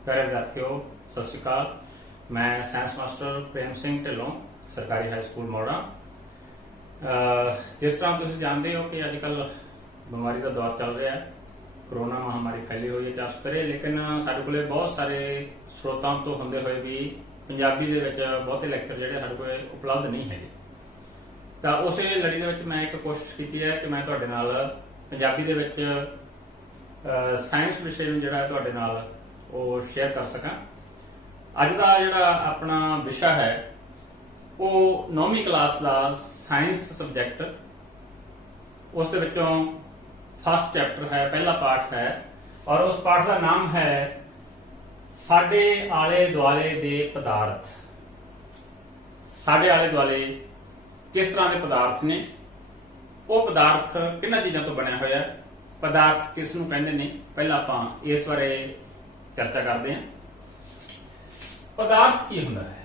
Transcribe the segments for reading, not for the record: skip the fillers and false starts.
प्यारे विद्यार्थियों सत श्री अकाल। मैं साइंस मास्टर प्रेम सिंह ढिल्लों सरकारी हाई स्कूल मोड़ा। जिस तरह तुम जानते हो कि अजकल बीमारी का दौर चल रहा है, कोरोना महामारी फैली हुई है चार सपेरे, लेकिन साडे कोले बहुत सारे स्रोतों तो होंदे हुए भी पंजाबी दे विच बहुते लैक्चर जिहड़े साडे कोले उपलब्ध नहीं है। तो उस लड़ी दे विच मैं एक कोशिश की है कि मैं तुहाडे नाल पंजाबी दे विच साइंस विषय में जिहड़ा तुहाडे नाल ਉਹ शेयर कर सकां। अज का जिहड़ा अपना विषय है वो 9वीं क्लास का साइंस सबजैक्ट, उस विचों फर्स्ट चैप्टर है, पहला पाठ है और उस पाठ का नाम है साडे आले दुआले दे पदार्थ। साडे आले दुआले किस तरह के पदार्थ ने, वो पदार्थ किन्हां चीज़ों तो बनया होया, पदार्थ किस नूं कहंदे ने, पहला आपां इस बारे चर्चा करते हैं। पदार्थ की हुंदा है?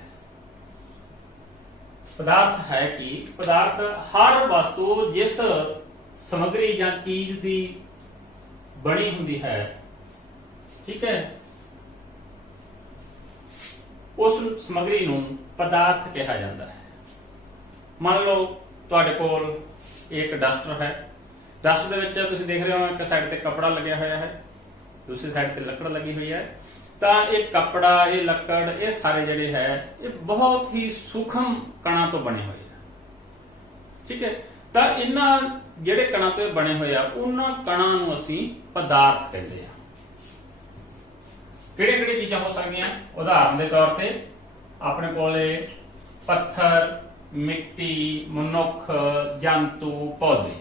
पदार्थ है कि पदार्थ हर वस्तु जिस समग्री या चीज की बनी हुंदी है, ठीक है, उस समग्री नूं पदार्थ कहा जाता है। मान लो तुहाडे कोल एक डस्टर है, डस्टर दे विच तुसीं देख रहे हो एक साइड ते कपड़ा लग्या होया है, दूसरी साइड पे लकड़ लगी हुई है। तो ये कपड़ा, ये लकड़, ये सारे जड़े है ये बहुत ही सूक्ष्म कणा तो बने हुए हैं, ठीक है। तो इन्हां जिहड़े कणा तो बने हुए उन्हां कणा नूं असीं पदार्थ कहते हैं। किहड़े-किहड़े चीज़ां हो सकदियां? उदाहरण के तौर पे अपने कोले पत्थर, मिट्टी, मनुख, जंतु, पौधे।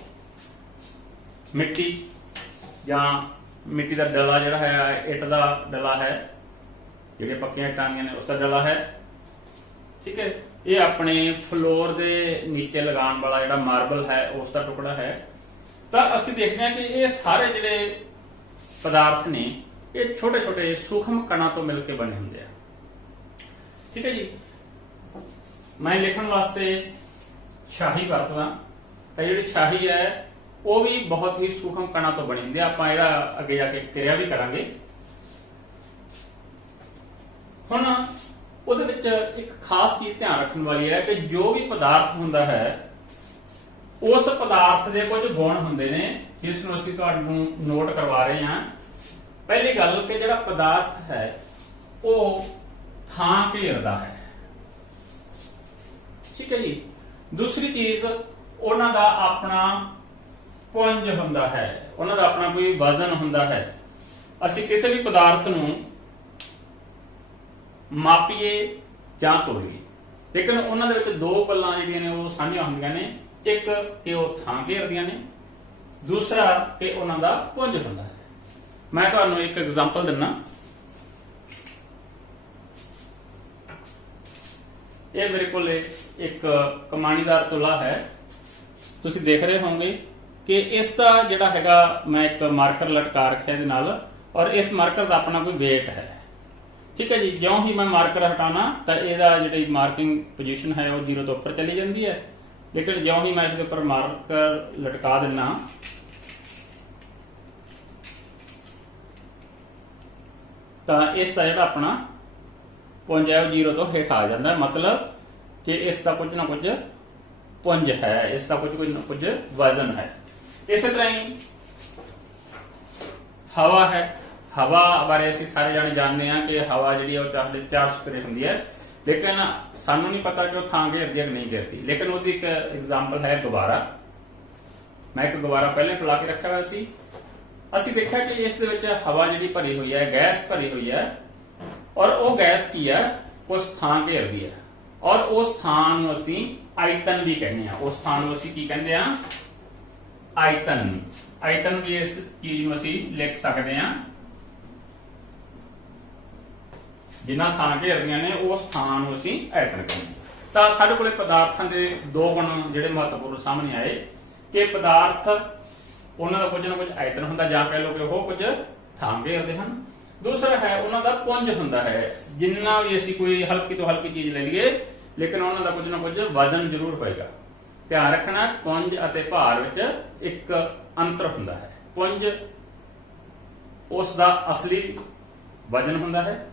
मिट्टी जां मिट्टी का डला जिहड़ा है, इट का डला है, जिहड़े पक्कियां इटां आंदियां ने उसका डला है, ठीक है। ये अपने फ्लोर के नीचे लगाने वाला जिहड़ा मार्बल है उसका टुकड़ा है। तो असीं देखते हैं कि ये सारे जिहड़े पदार्थ ने ये छोटे छोटे सूक्ष्म कणा तो मिलकर बने होंदे आ, ठीक है जी। मैं लिखण वास्ते छाही वरतदा, तो जिहड़ी छाही है वो भी बहुत ही सूक्ष्म कणा तो बनी होंदी है। आपां इहदा अगे जाके क्रिया भी करांगे। हुण उहदे विच एक खास चीज ध्यान रखने वाली है कि जो भी पदार्थ हुंदा है उस पदार्थ दे कुछ गुण हुंदे ने जिस नूं असीं तुहानूं नोट करवा रहे हां। पहली गल कि जिहड़ा पदार्थ है वो थां घेरदा है, ठीक है जी। दूसरी चीज उन्हां दा अपना पुंज हुंदा है, उन्हां दा अपना कोई वजन हुंदा है। असीं किसी भी पदार्थ नूं मापीए जां तोलीए, लेकिन उन्हां दे विच दो गल्लां जिहड़ियां ने वो साझीआं हुंदियां ने। एक कि वो थां घेरदियां ने, दूसरा कि उन्हां दा पुंज हुंदा है। मैं तुहानूं एक एग्जांपल दिन्ना। ये मेरे कोल एक कमानीदार तुला है, तुसीं देख रहे होंगे कि इसका जिहड़ा हैगा मैं एक मार्कर लटका रखा इहदे नाल, और इस मार्कर का अपना कोई वेट है, ठीक है जी। ज्यों ही मैं मार्कर हटाना तो इसका जिहड़ी मार्किंग पोजीशन है वो 0 तो ऊपर चली जाती है, लेकिन ज्यों ही मैं इसके ऊपर मार्कर लटका देना तो इसका जिहड़ा अपना पुंज है वो 0 तो हेठ आ जाता है। मतलब कि इसका कुछ ना कुछ पुंज है, इसका कुछ ना कुछ वजन है। इस तरह ही हवा है। हवा बारे असीं सारे जाने जानते हैं कि हवा जिहड़ी है चार सपेरे हुंदी है, लेकिन सानू नहीं पता कि वो थां घेरदी है कि नहीं घेरदी। लेकिन उसकी एक एग्जाम्पल है गुब्बारा। मैं एक गुब्बारा पहले फैला के रखा हुआ सी। असीं देखिया कि इस दे विच हवा जिहड़ी भरी हुई है, गैस भरी हुई है, और वो गैस की है उस थां घेरदी है, और उस थां नूं असीं आयतन भी कहने हैं। उस थां नूं असीं की कहंदे आ? आयतन। आयतन भी इस चीज में असीं लिख सकते हैं। जिन्हां थां घेरदियां ने उस थां नूं असीं आयतन कहंदे हां। तां साडे कोले पदार्थां दे दो गुण जिहड़े महत्वपूर्ण सामने आए कि पदार्थ उन्हां दा कुछ ना कुछ आयतन हुंदा, जां कह लो कि वो कुछ थां घेरदे हन। दूसरा है उन्हां दा पुंज हुंदा है। जिन्ना भी असीं कोई हल्की तो हल्की चीज ले लईए, लेकिन उन्हां दा कुछ ना कुछ वजन जरूर होएगा। ध्यान रखना, पुंज अते भार विच एक अंतर हुंदा है। पुंज उसका असली ਵਜਨ ਹੁੰਦਾ ਹੈ,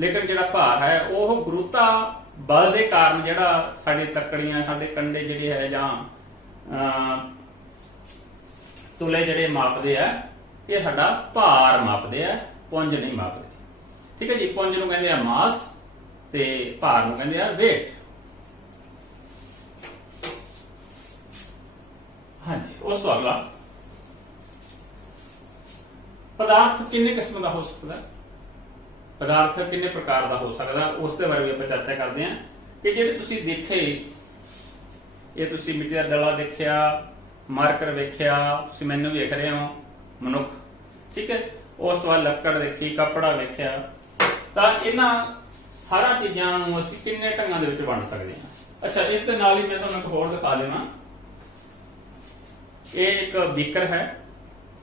ਲੇਕਿਨ ਜਿਹੜਾ ਭਾਰ ਹੈ ਉਹ ਗੁਰੂਤਾ ਬਲ ਦੇ ਕਾਰਨ ਜਿਹੜਾ ਸਾਡੇ ਤੱਕੜੀਆਂ, ਸਾਡੇ ਕੰਡੇ ਜਿਹੜੇ ਹੈ ਜਾਂ ਤੁਲੇ ਜਿਹੜੇ ਮਾਪਦੇ ਆ, ਇਹ ਸਾਡਾ ਭਾਰ ਮਾਪਦੇ ਆ, ਪੁੰਜ ਨਹੀਂ ਮਾਪਦੇ। ਠੀਕ ਹੈ ਜੀ। ਪੁੰਜ ਨੂੰ ਕਹਿੰਦੇ ਆ ਮਾਸ ਤੇ ਭਾਰ ਨੂੰ ਕਹਿੰਦੇ ਆ weight। ਹਾਂਜੀ, ਉਸ ਤੋਂ ਅਗਲਾ ਪਦਾਰਥ ਕਿੰਨੇ ਕਿਸਮ ਦਾ ਹੋ ਸਕਦਾ, ਪਦਾਰਥ ਕਿੰਨੇ ਪ੍ਰਕਾਰ ਦਾ ਹੋ ਸਕਦਾ, ਉਸ ਦੇ ਬਾਰੇ ਵੀ ਆਪਾਂ ਚਰਚਾ ਕਰਦੇ ਹਾਂ। ਕਿ ਜਿਹੜੇ ਤੁਸੀਂ ਦੇਖੇ, ਇਹ ਤੁਸੀਂ ਮਿੱਟੀ ਦਾ ਡਲਾ ਦੇਖਿਆ, ਮਾਰਕਰ ਵੇਖਿਆ, ਤੁਸੀਂ ਮੈਨੂੰ ਵੇਖ ਰਹੇ ਹੋ, ਮਨੁੱਖ, ਠੀਕ ਹੈ। ਉਸ ਤੋਂ ਬਾਅਦ ਲੱਕੜ ਦੇਖੀ, ਕੱਪੜਾ ਵੇਖਿਆ, ਤਾਂ ਇਹਨਾਂ ਸਾਰਾ ਚੀਜ਼ਾਂ ਨੂੰ ਅਸੀਂ ਕਿੰਨੇ ਢੰਗਾਂ ਦੇ ਵਿੱਚ ਵੰਡ ਸਕਦੇ ਹਾਂ। ਅੱਛਾ, ਇਸ ਦੇ ਨਾਲ ਹੀ ਮੈਂ ਤੁਹਾਨੂੰ ਇੱਕ ਹੋਰ ਦਿਖਾ ਦੇਵਾਂ। ਇਹ ਇੱਕ ਬੀਕਰ ਹੈ,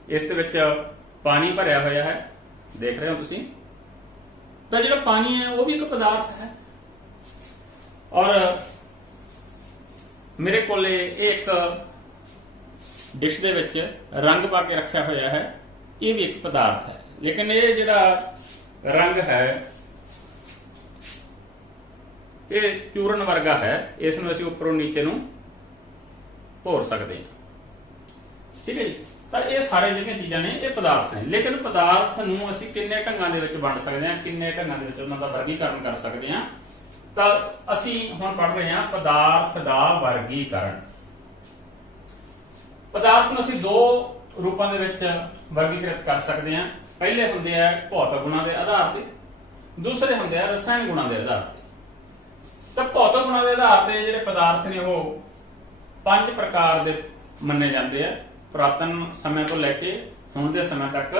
ਇਸ ਦੇ ਵਿੱਚ ਪਾਣੀ ਭਰਿਆ ਹੋਇਆ ਹੈ, ਦੇਖ ਰਹੇ ਹੋ ਤੁਸੀਂ। ਤਾਂ ਜਿਹੜਾ ਪਾਣੀ ਹੈ ਉਹ ਵੀ ਇੱਕ ਪਦਾਰਥ ਹੈ, ਔਰ ਮੇਰੇ ਕੋਲੇ ਇਹ ਇੱਕ ਡਿਸ਼ ਦੇ ਵਿੱਚ ਰੰਗ ਪਾ ਕੇ ਰੱਖਿਆ ਹੋਇਆ ਹੈ, ਇਹ ਵੀ ਇੱਕ ਪਦਾਰਥ ਹੈ। ਲੇਕਿਨ ਇਹ ਜਿਹੜਾ ਰੰਗ ਹੈ ਇਹ ਚੂਰਨ ਵਰਗਾ ਹੈ, ਇਸ ਨੂੰ ਅਸੀਂ ਉੱਪਰੋਂ ਨੀਚੇ ਨੂੰ ਭੋਰ ਸਕਦੇ ਹਾਂ। ਠੀਕ ਹੈ ਜੀ। ਤਾਂ ਇਹ ਸਾਰੇ ਜਿਹੜੀਆਂ ਚੀਜ਼ਾਂ ਨੇ ਇਹ ਪਦਾਰਥ ਨੇ, ਲੇਕਿਨ ਪਦਾਰਥ ਨੂੰ ਅਸੀਂ ਕਿੰਨੇ ਢੰਗਾਂ ਦੇ ਵਿੱਚ ਵੰਡ ਸਕਦੇ ਹਾਂ, ਕਿੰਨੇ ਢੰਗਾਂ ਦੇ ਵਿੱਚ ਉਹਨਾਂ ਦਾ ਵਰਗੀਕਰਨ ਕਰ ਸਕਦੇ ਹਾਂ। ਤਾਂ ਅਸੀਂ ਹੁਣ ਪੜ੍ਹ ਰਹੇ ਹਾਂ ਪਦਾਰਥ ਦਾ ਵਰਗੀਕਰਨ। ਪਦਾਰਥ ਨੂੰ ਅਸੀਂ ਦੋ ਰੂਪਾਂ ਦੇ ਵਿੱਚ ਵਰਗੀਕ੍ਰਿਤ ਕਰ ਸਕਦੇ ਹਾਂ। ਪਹਿਲੇ ਹੁੰਦੇ ਆ ਭੌਤਿਕ ਗੁਣਾਂ ਦੇ ਆਧਾਰ ਤੇ, ਦੂਸਰੇ ਹੁੰਦੇ ਆ ਰਸਾਇਣ ਗੁਣਾਂ ਦੇ ਆਧਾਰ ਤੇ। ਤਾਂ ਭੌਤਿਕ ਗੁਣਾਂ ਦੇ ਆਧਾਰ ਤੇ ਜਿਹੜੇ ਪਦਾਰਥ ਨੇ ਉਹ 5 ਪ੍ਰਕਾਰ ਦੇ ਮੰਨੇ ਜਾਂਦੇ ਆ। ਪੁਰਾਤਨ ਸਮੇਂ ਤੋਂ ਲੈ ਕੇ ਹੁਣ ਦੇ ਸਮੇਂ ਤੱਕ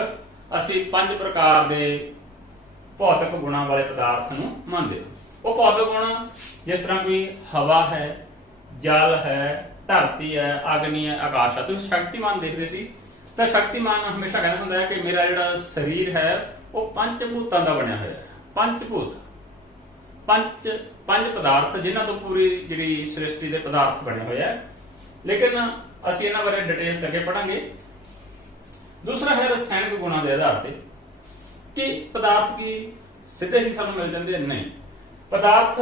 ਅਸੀਂ 5 ਪ੍ਰਕਾਰ ਦੇ ਭੌਤਿਕ ਗੁਣਾਂ ਵਾਲੇ ਪਦਾਰਥ ਨੂੰ ਮੰਨਦੇ ਹਾਂ। ਉਹ ਭੌਤਿਕ ਗੁਣ ਜਿਸ ਤਰ੍ਹਾਂ ਕੋਈ ਹਵਾ ਹੈ, ਜਲ ਹੈ, ਧਰਤੀ ਹੈ, ਅਗਨੀ ਹੈ, ਆਕਾਸ਼ ਹੈ। ਤੁਸੀਂ ਸ਼ਕਤੀਮਾਨ ਦੇਖਦੇ ਸੀ, ਤਾਂ ਸ਼ਕਤੀਮਾਨ ਹਮੇਸ਼ਾ ਕਹਿੰਦਾ ਹੁੰਦਾ ਹੈ ਕਿ ਮੇਰਾ ਜਿਹੜਾ ਸਰੀਰ ਹੈ ਉਹ 5 ਭੂਤਾਂ ਦਾ ਬਣਿਆ ਹੋਇਆ ਹੈ। 5 ਭੂਤ, 5 ਪਦਾਰਥ ਜਿਨ੍ਹਾਂ ਤੋਂ ਪੂਰੀ ਜਿਹੜੀ ਸ੍ਰਿਸ਼ਟੀ ਦੇ ਪਦਾਰਥ ਬਣੇ ਹੋਏ ਆ। ਲੇਕਿਨ ਅਸੀਂ ਇਹਨਾਂ ਬਾਰੇ ਡਿਟੇਲ ਚ ਅੱਗੇ ਪੜਾਂਗੇ। ਦੂਸਰਾ ਹੈ ਰਸਾਇਣਕ ਗੁਣਾਂ ਦੇ ਆਧਾਰ ਤੇ, ਕਿ ਪਦਾਰਥ ਕੀ ਸਿੱਧੇ ਹੀ ਸਾਨੂੰ ਮਿਲ ਜਾਂਦੇ ਨਹੀਂ, ਪਦਾਰਥ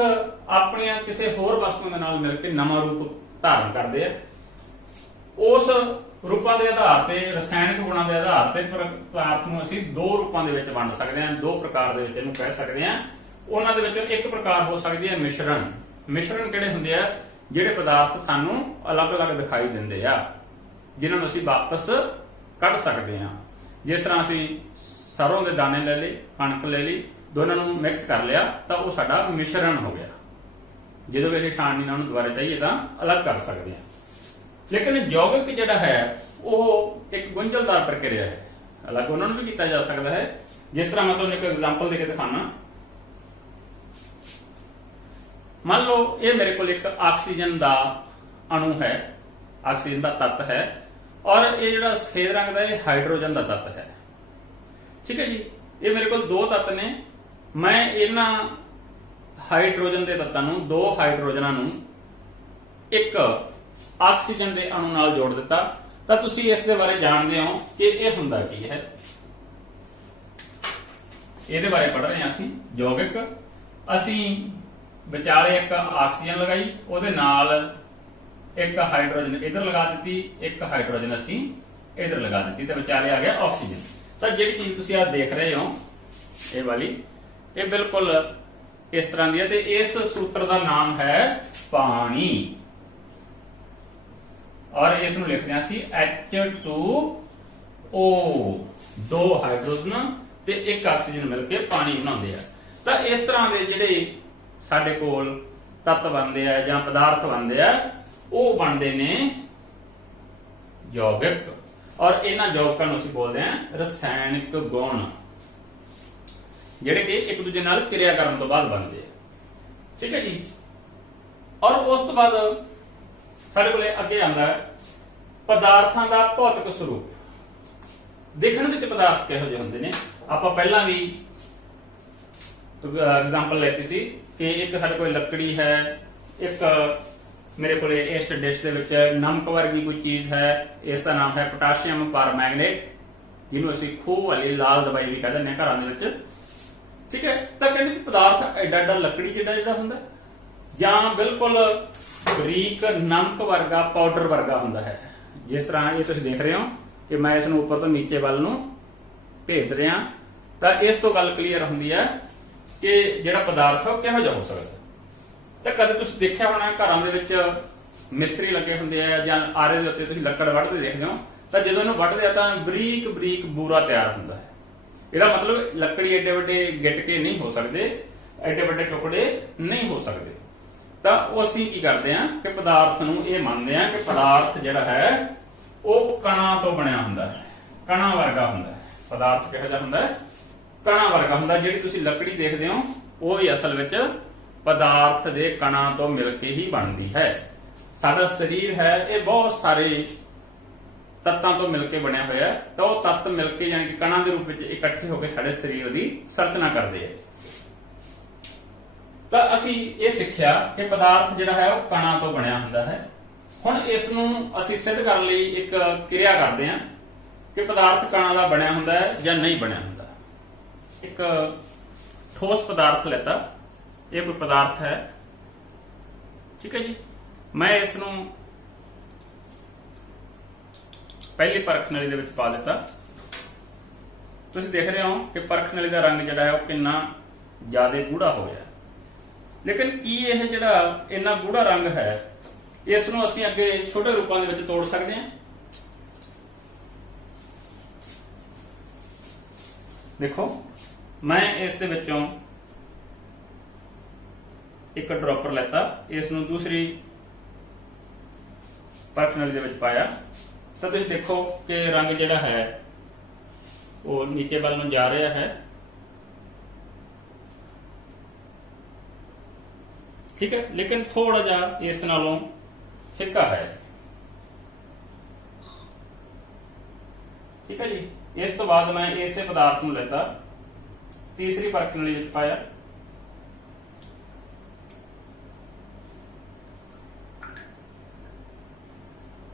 ਆਪਣੀਆਂ ਕਿਸੇ ਹੋਰ ਵਸਤੂ ਦੇ ਨਾਲ ਮਿਲ ਕੇ ਨਵਾਂ ਰੂਪ ਧਾਰਨ ਕਰਦੇ ਆ। ਉਸ ਰੂਪਾਂ ਦੇ ਆਧਾਰ ਤੇ, ਰਸਾਇਣਕ ਗੁਣਾਂ ਦੇ ਆਧਾਰ ਤੇ ਪਦਾਰਥ ਨੂੰ ਅਸੀਂ ਦੋ ਰੂਪਾਂ ਦੇ ਵਿੱਚ ਵੰਡ ਸਕਦੇ ਹਾਂ, ਦੋ ਪ੍ਰਕਾਰ ਦੇ ਵਿੱਚ ਇਹਨੂੰ ਕਹਿ ਸਕਦੇ ਹਾਂ। ਉਹਨਾਂ ਦੇ ਵਿੱਚੋਂ ਇੱਕ ਪ੍ਰਕਾਰ ਹੋ ਸਕਦੀ ਹੈ ਮਿਸ਼ਰਣ। ਮਿਸ਼ਰਣ ਕਿਹੜੇ ਹੁੰਦੇ ਆ? ਜਿਹੜੇ ਪਦਾਰਥ ਸਾਨੂੰ ਅਲੱਗ-ਅਲੱਗ ਦਿਖਾਈ ਦਿੰਦੇ ਆ, ਜਿਨ੍ਹਾਂ ਨੂੰ ਅਸੀਂ ਵਾਪਸ ਕੱਢ ਸਕਦੇ ਹਾਂ। ਜਿਸ ਤਰ੍ਹਾਂ ਅਸੀਂ ਸਰੋਂ ਦੇ ਦਾਣੇ ਲੈ ਲਏ, ਕਣਕ ਲੈ ਲਈ, ਦੋਨਾਂ ਨੂੰ ਮਿਕਸ ਕਰ ਲਿਆ ਤਾਂ ਉਹ ਸਾਡਾ ਮਿਸ਼ਰਣ ਹੋ ਗਿਆ। ਜਦੋਂ ਵੀ ਅਸੀਂ ਛਾਣਨੀ ਨਾਲ ਉਹਨੂੰ ਦੁਬਾਰਾ ਚਾਹੀਏ ਤਾਂ ਅਲੱਗ ਕਰ ਸਕਦੇ ਹਾਂ। ਲੇਕਿਨ ਯੌਗਿਕ ਜਿਹੜਾ ਹੈ ਉਹ ਇੱਕ ਗੁੰਝਲਦਾਰ ਪ੍ਰਕਿਰਿਆ ਹੈ, ਅਲੱਗ ਉਹਨਾਂ ਨੂੰ ਵੀ ਕੀਤਾ ਜਾ ਸਕਦਾ ਹੈ। ਜਿਸ ਤਰ੍ਹਾਂ ਮੈਂ ਤੁਹਾਨੂੰ ਇੱਕ ਐਗਜ਼ਾਮਪਲ ਦੇ ਕੇ ਦਿਖਾਣਾ। ਮੰਨ ਲਓ ਇਹ ਮੇਰੇ ਕੋਲ ਇੱਕ ਆਕਸੀਜਨ ਦਾ ਅਣੂ ਹੈ, ਆਕਸੀਜਨ ਦਾ ਤੱਤ ਹੈ, ਔਰ ਇਹ ਜਿਹੜਾ ਸਫੇਦ ਰੰਗ ਦਾ ਇਹ ਹਾਈਡਰੋਜਨ ਦਾ ਤੱਤ ਹੈ। ਠੀਕ ਹੈ ਜੀ। ਇਹ ਮੇਰੇ ਕੋਲ ਦੋ ਤੱਤ ਨੇ। ਮੈਂ ਇਹਨਾਂ ਹਾਈਡਰੋਜਨ ਦੇ ਤੱਤਾਂ ਨੂੰ, ਦੋ ਹਾਈਡਰੋਜਨਾਂ ਨੂੰ ਇੱਕ ਆਕਸੀਜਨ ਦੇ ਅਣੂ ਨਾਲ ਜੋੜ ਦਿੱਤਾ। ਤਾਂ ਤੁਸੀਂ ਇਸ ਦੇ ਬਾਰੇ ਜਾਣਦੇ ਹੋ ਕਿ ਇਹ ਹੁੰਦਾ ਕੀ ਹੈ। ਇਹਦੇ ਬਾਰੇ ਪੜ੍ਹ ਰਹੇ ਹਾਂ ਅਸੀਂ। ਯੌਗਿਕ, ਅਸੀਂ ਵਿਚਾਲੇ ਇੱਕ ਆਕਸੀਜਨ ਲਗਾਈ, ਉਹਦੇ ਨਾਲ ਇੱਕ ਹਾਈਡਰੋਜਨ ਇਧਰ ਲਗਾ ਦਿੱਤੀ, ਇੱਕ ਹਾਈਡਰੋਜਨ ਅਸੀਂ ਇਧਰ ਲਗਾ ਦਿੱਤੀ, ਤੇ ਵਿਚਾਲੇ ਆ ਗਿਆ ਆਕਸੀਜਨ। ਤਾਂ ਜਿਹੜੀ ਚੀਜ਼ ਤੁਸੀਂ ਆ ਦੇਖ ਰਹੇ ਹੋ ਇਹ ਵਾਲੀ, ਇਹ ਬਿਲਕੁਲ ਇਸ ਤਰ੍ਹਾਂ ਦੀ ਹੈ, ਤੇ ਇਸ ਸੂਤਰ ਦਾ ਨਾਮ ਹੈ ਪਾਣੀ। ਔਰ ਇਸ ਨੂੰ ਲਿਖਦੇ ਹਾਂ ਅਸੀਂ H2O, ਦੋ ਹਾਈਡਰੋਜਨ ਤੇ ਇੱਕ ਆਕਸੀਜਨ ਮਿਲ ਕੇ ਪਾਣੀ ਬਣਾਉਂਦੇ ਆ। ਤਾਂ ਇਸ ਤਰ੍ਹਾਂ ਦੇ ਜਿਹੜੇ ਸਾਡੇ ਕੋਲ ਤੱਤ ਬਣਦੇ ਆ ਜਾਂ ਪਦਾਰਥ ਬਣਦੇ ਆ, ਉਹ ਬਣਦੇ ਨੇ ਯੌਗਿਕ। ਔਰ ਇਹਨਾਂ ਯੌਗਿਕਾਂ ਨੂੰ ਅਸੀਂ ਬੋਲਦੇ ਆ ਰਸਾਇਣਿਕ ਗੁਣ, ਜਿਹੜੇ ਕਿ ਇੱਕ ਦੂਜੇ ਨਾਲ ਕਿਰਿਆ ਕਰਨ ਤੋਂ ਬਾਅਦ ਬਣਦੇ ਆ। ਠੀਕ ਹੈ ਜੀ। ਔਰ ਉਸ ਤੋਂ ਬਾਅਦ ਸਾਡੇ ਕੋਲੇ ਅੱਗੇ ਆਉਂਦਾ ਪਦਾਰਥਾਂ ਦਾ ਭੌਤਿਕ ਸਰੂਪ। ਦੇਖਣ ਵਿੱਚ ਪਦਾਰਥ ਕਿਹੋ ਜਿਹੇ ਹੁੰਦੇ ਨੇ? ਆਪਾਂ ਪਹਿਲਾਂ ਵੀ ਐਗਜ਼ਾਮਪਲ ਲੈਤੀ ਸੀ ਕਿ ਇੱਕ ਸਾਡੇ ਕੋਲ ਲੱਕੜੀ ਹੈ, ਇੱਕ ਮੇਰੇ ਕੋਲੇ ਇਸ ਡਿਸ਼ ਦੇ ਵਿੱਚ ਨਮਕ ਵਰਗੀ ਕੋਈ ਚੀਜ਼ ਹੈ, ਇਸ ਦਾ ਨਾਮ ਹੈ ਪੋਟਾਸ਼ੀਅਮ ਪਰਮੈਂਗਨੇਟ, ਜਿਹਨੂੰ ਅਸੀਂ ਖੂਹ ਵਾਲੀ ਲਾਲ ਦਵਾਈ ਵੀ ਕਹਿੰਦੇ ਨੇ ਘਰਾਂ ਦੇ ਵਿੱਚ। ਠੀਕ ਹੈ। ਤਾਂ ਕਹਿੰਦੇ ਵੀ ਪਦਾਰਥ ਐਡਾ ਐਡਾ ਲੱਕੜੀ ਜਿਹੜਾ ਹੁੰਦਾ ਜਾਂ ਬਿਲਕੁਲ ਬਰੀਕ ਨਮਕ ਵਰਗਾ ਪਾਊਡਰ ਵਰਗਾ ਹੁੰਦਾ ਹੈ। ਜਿਸ ਤਰ੍ਹਾਂ ਇਹ ਤੁਸੀਂ ਦੇਖ ਰਹੇ ਹੋ ਕਿ ਮੈਂ ਇਸ ਨੂੰ ਉੱਪਰ ਤੋਂ ਨੀਚੇ ਵੱਲ ਨੂੰ ਭੇਜ ਰਿਹਾ, ਤਾਂ ਇਸ ਤੋਂ ਗੱਲ ਕਲੀਅਰ ਹੁੰਦੀ ਹੈ ਕਿ ਜਿਹੜਾ ਪਦਾਰਥ ਉਹ ਕਿਹੋ ਜਿਹਾ ਹੋ ਸਕਦਾ। ਤਾਂ ਕਦੇ ਤੁਸੀਂ ਦੇਖਿਆ ਹੋਣਾ ਘਰਾਂ ਦੇ ਵਿੱਚ ਮਿਸਤਰੀ ਲੱਗੇ ਹੁੰਦੇ ਆ ਜਾਂ ਆਰੇ ਦੇ ਉੱਤੇ ਤੁਸੀਂ ਲੱਕੜ ਵੱਢਦੇ ਦੇਖਦੇ ਹੋ, ਤਾਂ ਜਦੋਂ ਇਹਨੂੰ ਵੱਢਦੇ ਆ ਤਾਂ ਬਰੀਕ ਬਰੀਕ ਬੂਰਾ ਤਿਆਰ ਹੁੰਦਾ ਹੈ। ਇਹਦਾ ਮਤਲਬ ਲੱਕੜੀ ਐਡੇ ਵੱਡੇ ਗਿੱਟ ਕੇ ਨਹੀਂ ਹੋ ਸਕਦੇ, ਐਡੇ ਵੱਡੇ ਟੁਕੜੇ ਨਹੀਂ ਹੋ ਸਕਦੇ। ਤਾਂ ਉਹ ਅਸੀਂ ਕੀ ਕਰਦੇ ਆ ਕਿ ਪਦਾਰਥ ਨੂੰ ਇਹ ਮੰਨਦੇ ਆ ਕਿ ਪਦਾਰਥ ਜਿਹੜਾ ਹੈ ਉਹ ਕਣਾਂ ਤੋਂ ਬਣਿਆ ਹੁੰਦਾ ਹੈ, ਕਣਾਂ ਵਰਗਾ ਹੁੰਦਾ ਹੈ। ਪਦਾਰਥ ਕਿਹੋ ਜਿਹਾ ਹੁੰਦਾ ਹੈ? ਕਣਾਂ ਵਰਗਾ ਹੁੰਦਾ। ਜਿਹੜੀ ਤੁਸੀਂ ਲੱਕੜੀ ਦੇਖਦੇ ਹੋ ਉਹ ਹੀ ਅਸਲ ਵਿੱਚ ਪਦਾਰਥ ਦੇ ਕਣਾਂ ਤੋਂ ਮਿਲ ਕੇ ਹੀ ਬਣਦੀ ਹੈ। ਸਾਡਾ ਸਰੀਰ ਹੈ ਇਹ ਬਹੁਤ ਸਾਰੇ ਤੱਤਾਂ ਤੋਂ ਮਿਲ ਕੇ ਬਣਿਆ ਹੋਇਆ ਹੈ, ਤਾਂ ਉਹ ਤੱਤ ਮਿਲ ਕੇ ਯਾਨੀ ਕਿ ਕਣਾਂ ਦੇ ਰੂਪ ਵਿੱਚ ਇਕੱਠੇ ਹੋ ਕੇ ਸਾਡੇ ਸਰੀਰ ਦੀ ਸੰਰਚਨਾ ਕਰਦੇ ਆ। ਤਾਂ ਅਸੀਂ ਇਹ ਸਿੱਖਿਆ ਕਿ ਪਦਾਰਥ ਜਿਹੜਾ ਹੈ ਉਹ ਕਣਾਂ ਤੋਂ ਬਣਿਆ ਹੁੰਦਾ ਹੈ। ਹੁਣ ਇਸ ਨੂੰ ਅਸੀਂ ਸਿੱਧ ਕਰਨ ਲਈ ਇੱਕ ਕਿਰਿਆ ਕਰਦੇ ਹਾਂ ਕਿ ਪਦਾਰਥ ਕਣਾਂ ਦਾ ਬਣਿਆ ਹੁੰਦਾ ਹੈ ਜਾਂ ਨਹੀਂ ਬਣਿਆ ਹੁੰਦਾ। ਇੱਕ ਠੋਸ ਪਦਾਰਥ ਲੈਤਾ, ਇਹ ਕੋਈ ਪਦਾਰਥ ਹੈ, ਠੀਕ ਹੈ ਜੀ। ਮੈਂ ਇਸ ਨੂੰ ਪਹਿਲੀ ਪਰਖ ਨਲੀ ਦੇ ਵਿੱਚ ਪਾ ਦਿੱਤਾ। ਤੁਸੀਂ ਦੇਖ ਰਹੇ ਹੋ ਕਿ ਪਰਖ ਨਲੀ ਦਾ ਰੰਗ ਜਿਹੜਾ ਹੈ ਉਹ ਕਿੰਨਾ ਜ਼ਿਆਦਾ ਗੂੜਾ ਹੋ ਗਿਆ। ਲੇਕਿਨ ਕੀ ਇਹ ਜਿਹੜਾ ਇੰਨਾ ਗੂੜਾ ਰੰਗ ਹੈ ਇਸ ਨੂੰ ਅਸੀਂ ਅੱਗੇ ਛੋਟੇ ਰੂਪਾਂ ਦੇ ਵਿੱਚ ਤੋੜ ਸਕਦੇ ਹਾਂ? ਦੇਖੋ, ਮੈਂ ਇਸ ਦੇ ਵਿੱਚੋਂ ਇੱਕ ਡ੍ਰੌਪਰ ਲੈਤਾ, ਇਸ ਨੂੰ ਦੂਸਰੀ ਪਰਖ ਨਲੀ ਦੇ ਵਿੱਚ ਪਾਇਆ, ਤਾਂ ਤੁਸੀਂ ਦੇਖੋ ਕਿ ਰੰਗ ਜਿਹੜਾ ਹੈ ਉਹ ਨੀਚੇ ਵੱਲ ਨੂੰ ਜਾ ਰਿਹਾ ਹੈ, ਠੀਕ ਹੈ। ਲੇਕਿਨ ਥੋੜਾ ਜਿਹਾ ਇਸ ਨਾਲੋਂ ਫਿੱਕਾ ਹੈ, ਠੀਕ ਹੈ ਜੀ। ਇਸ ਤੋਂ ਬਾਅਦ ਮੈਂ ਇਸੇ ਪਦਾਰਥ ਨੂੰ ਲੈਤਾ, ਤੀਸਰੀ ਪਰਖ ਨਲੀ ਵਿੱਚ ਪਾਇਆ,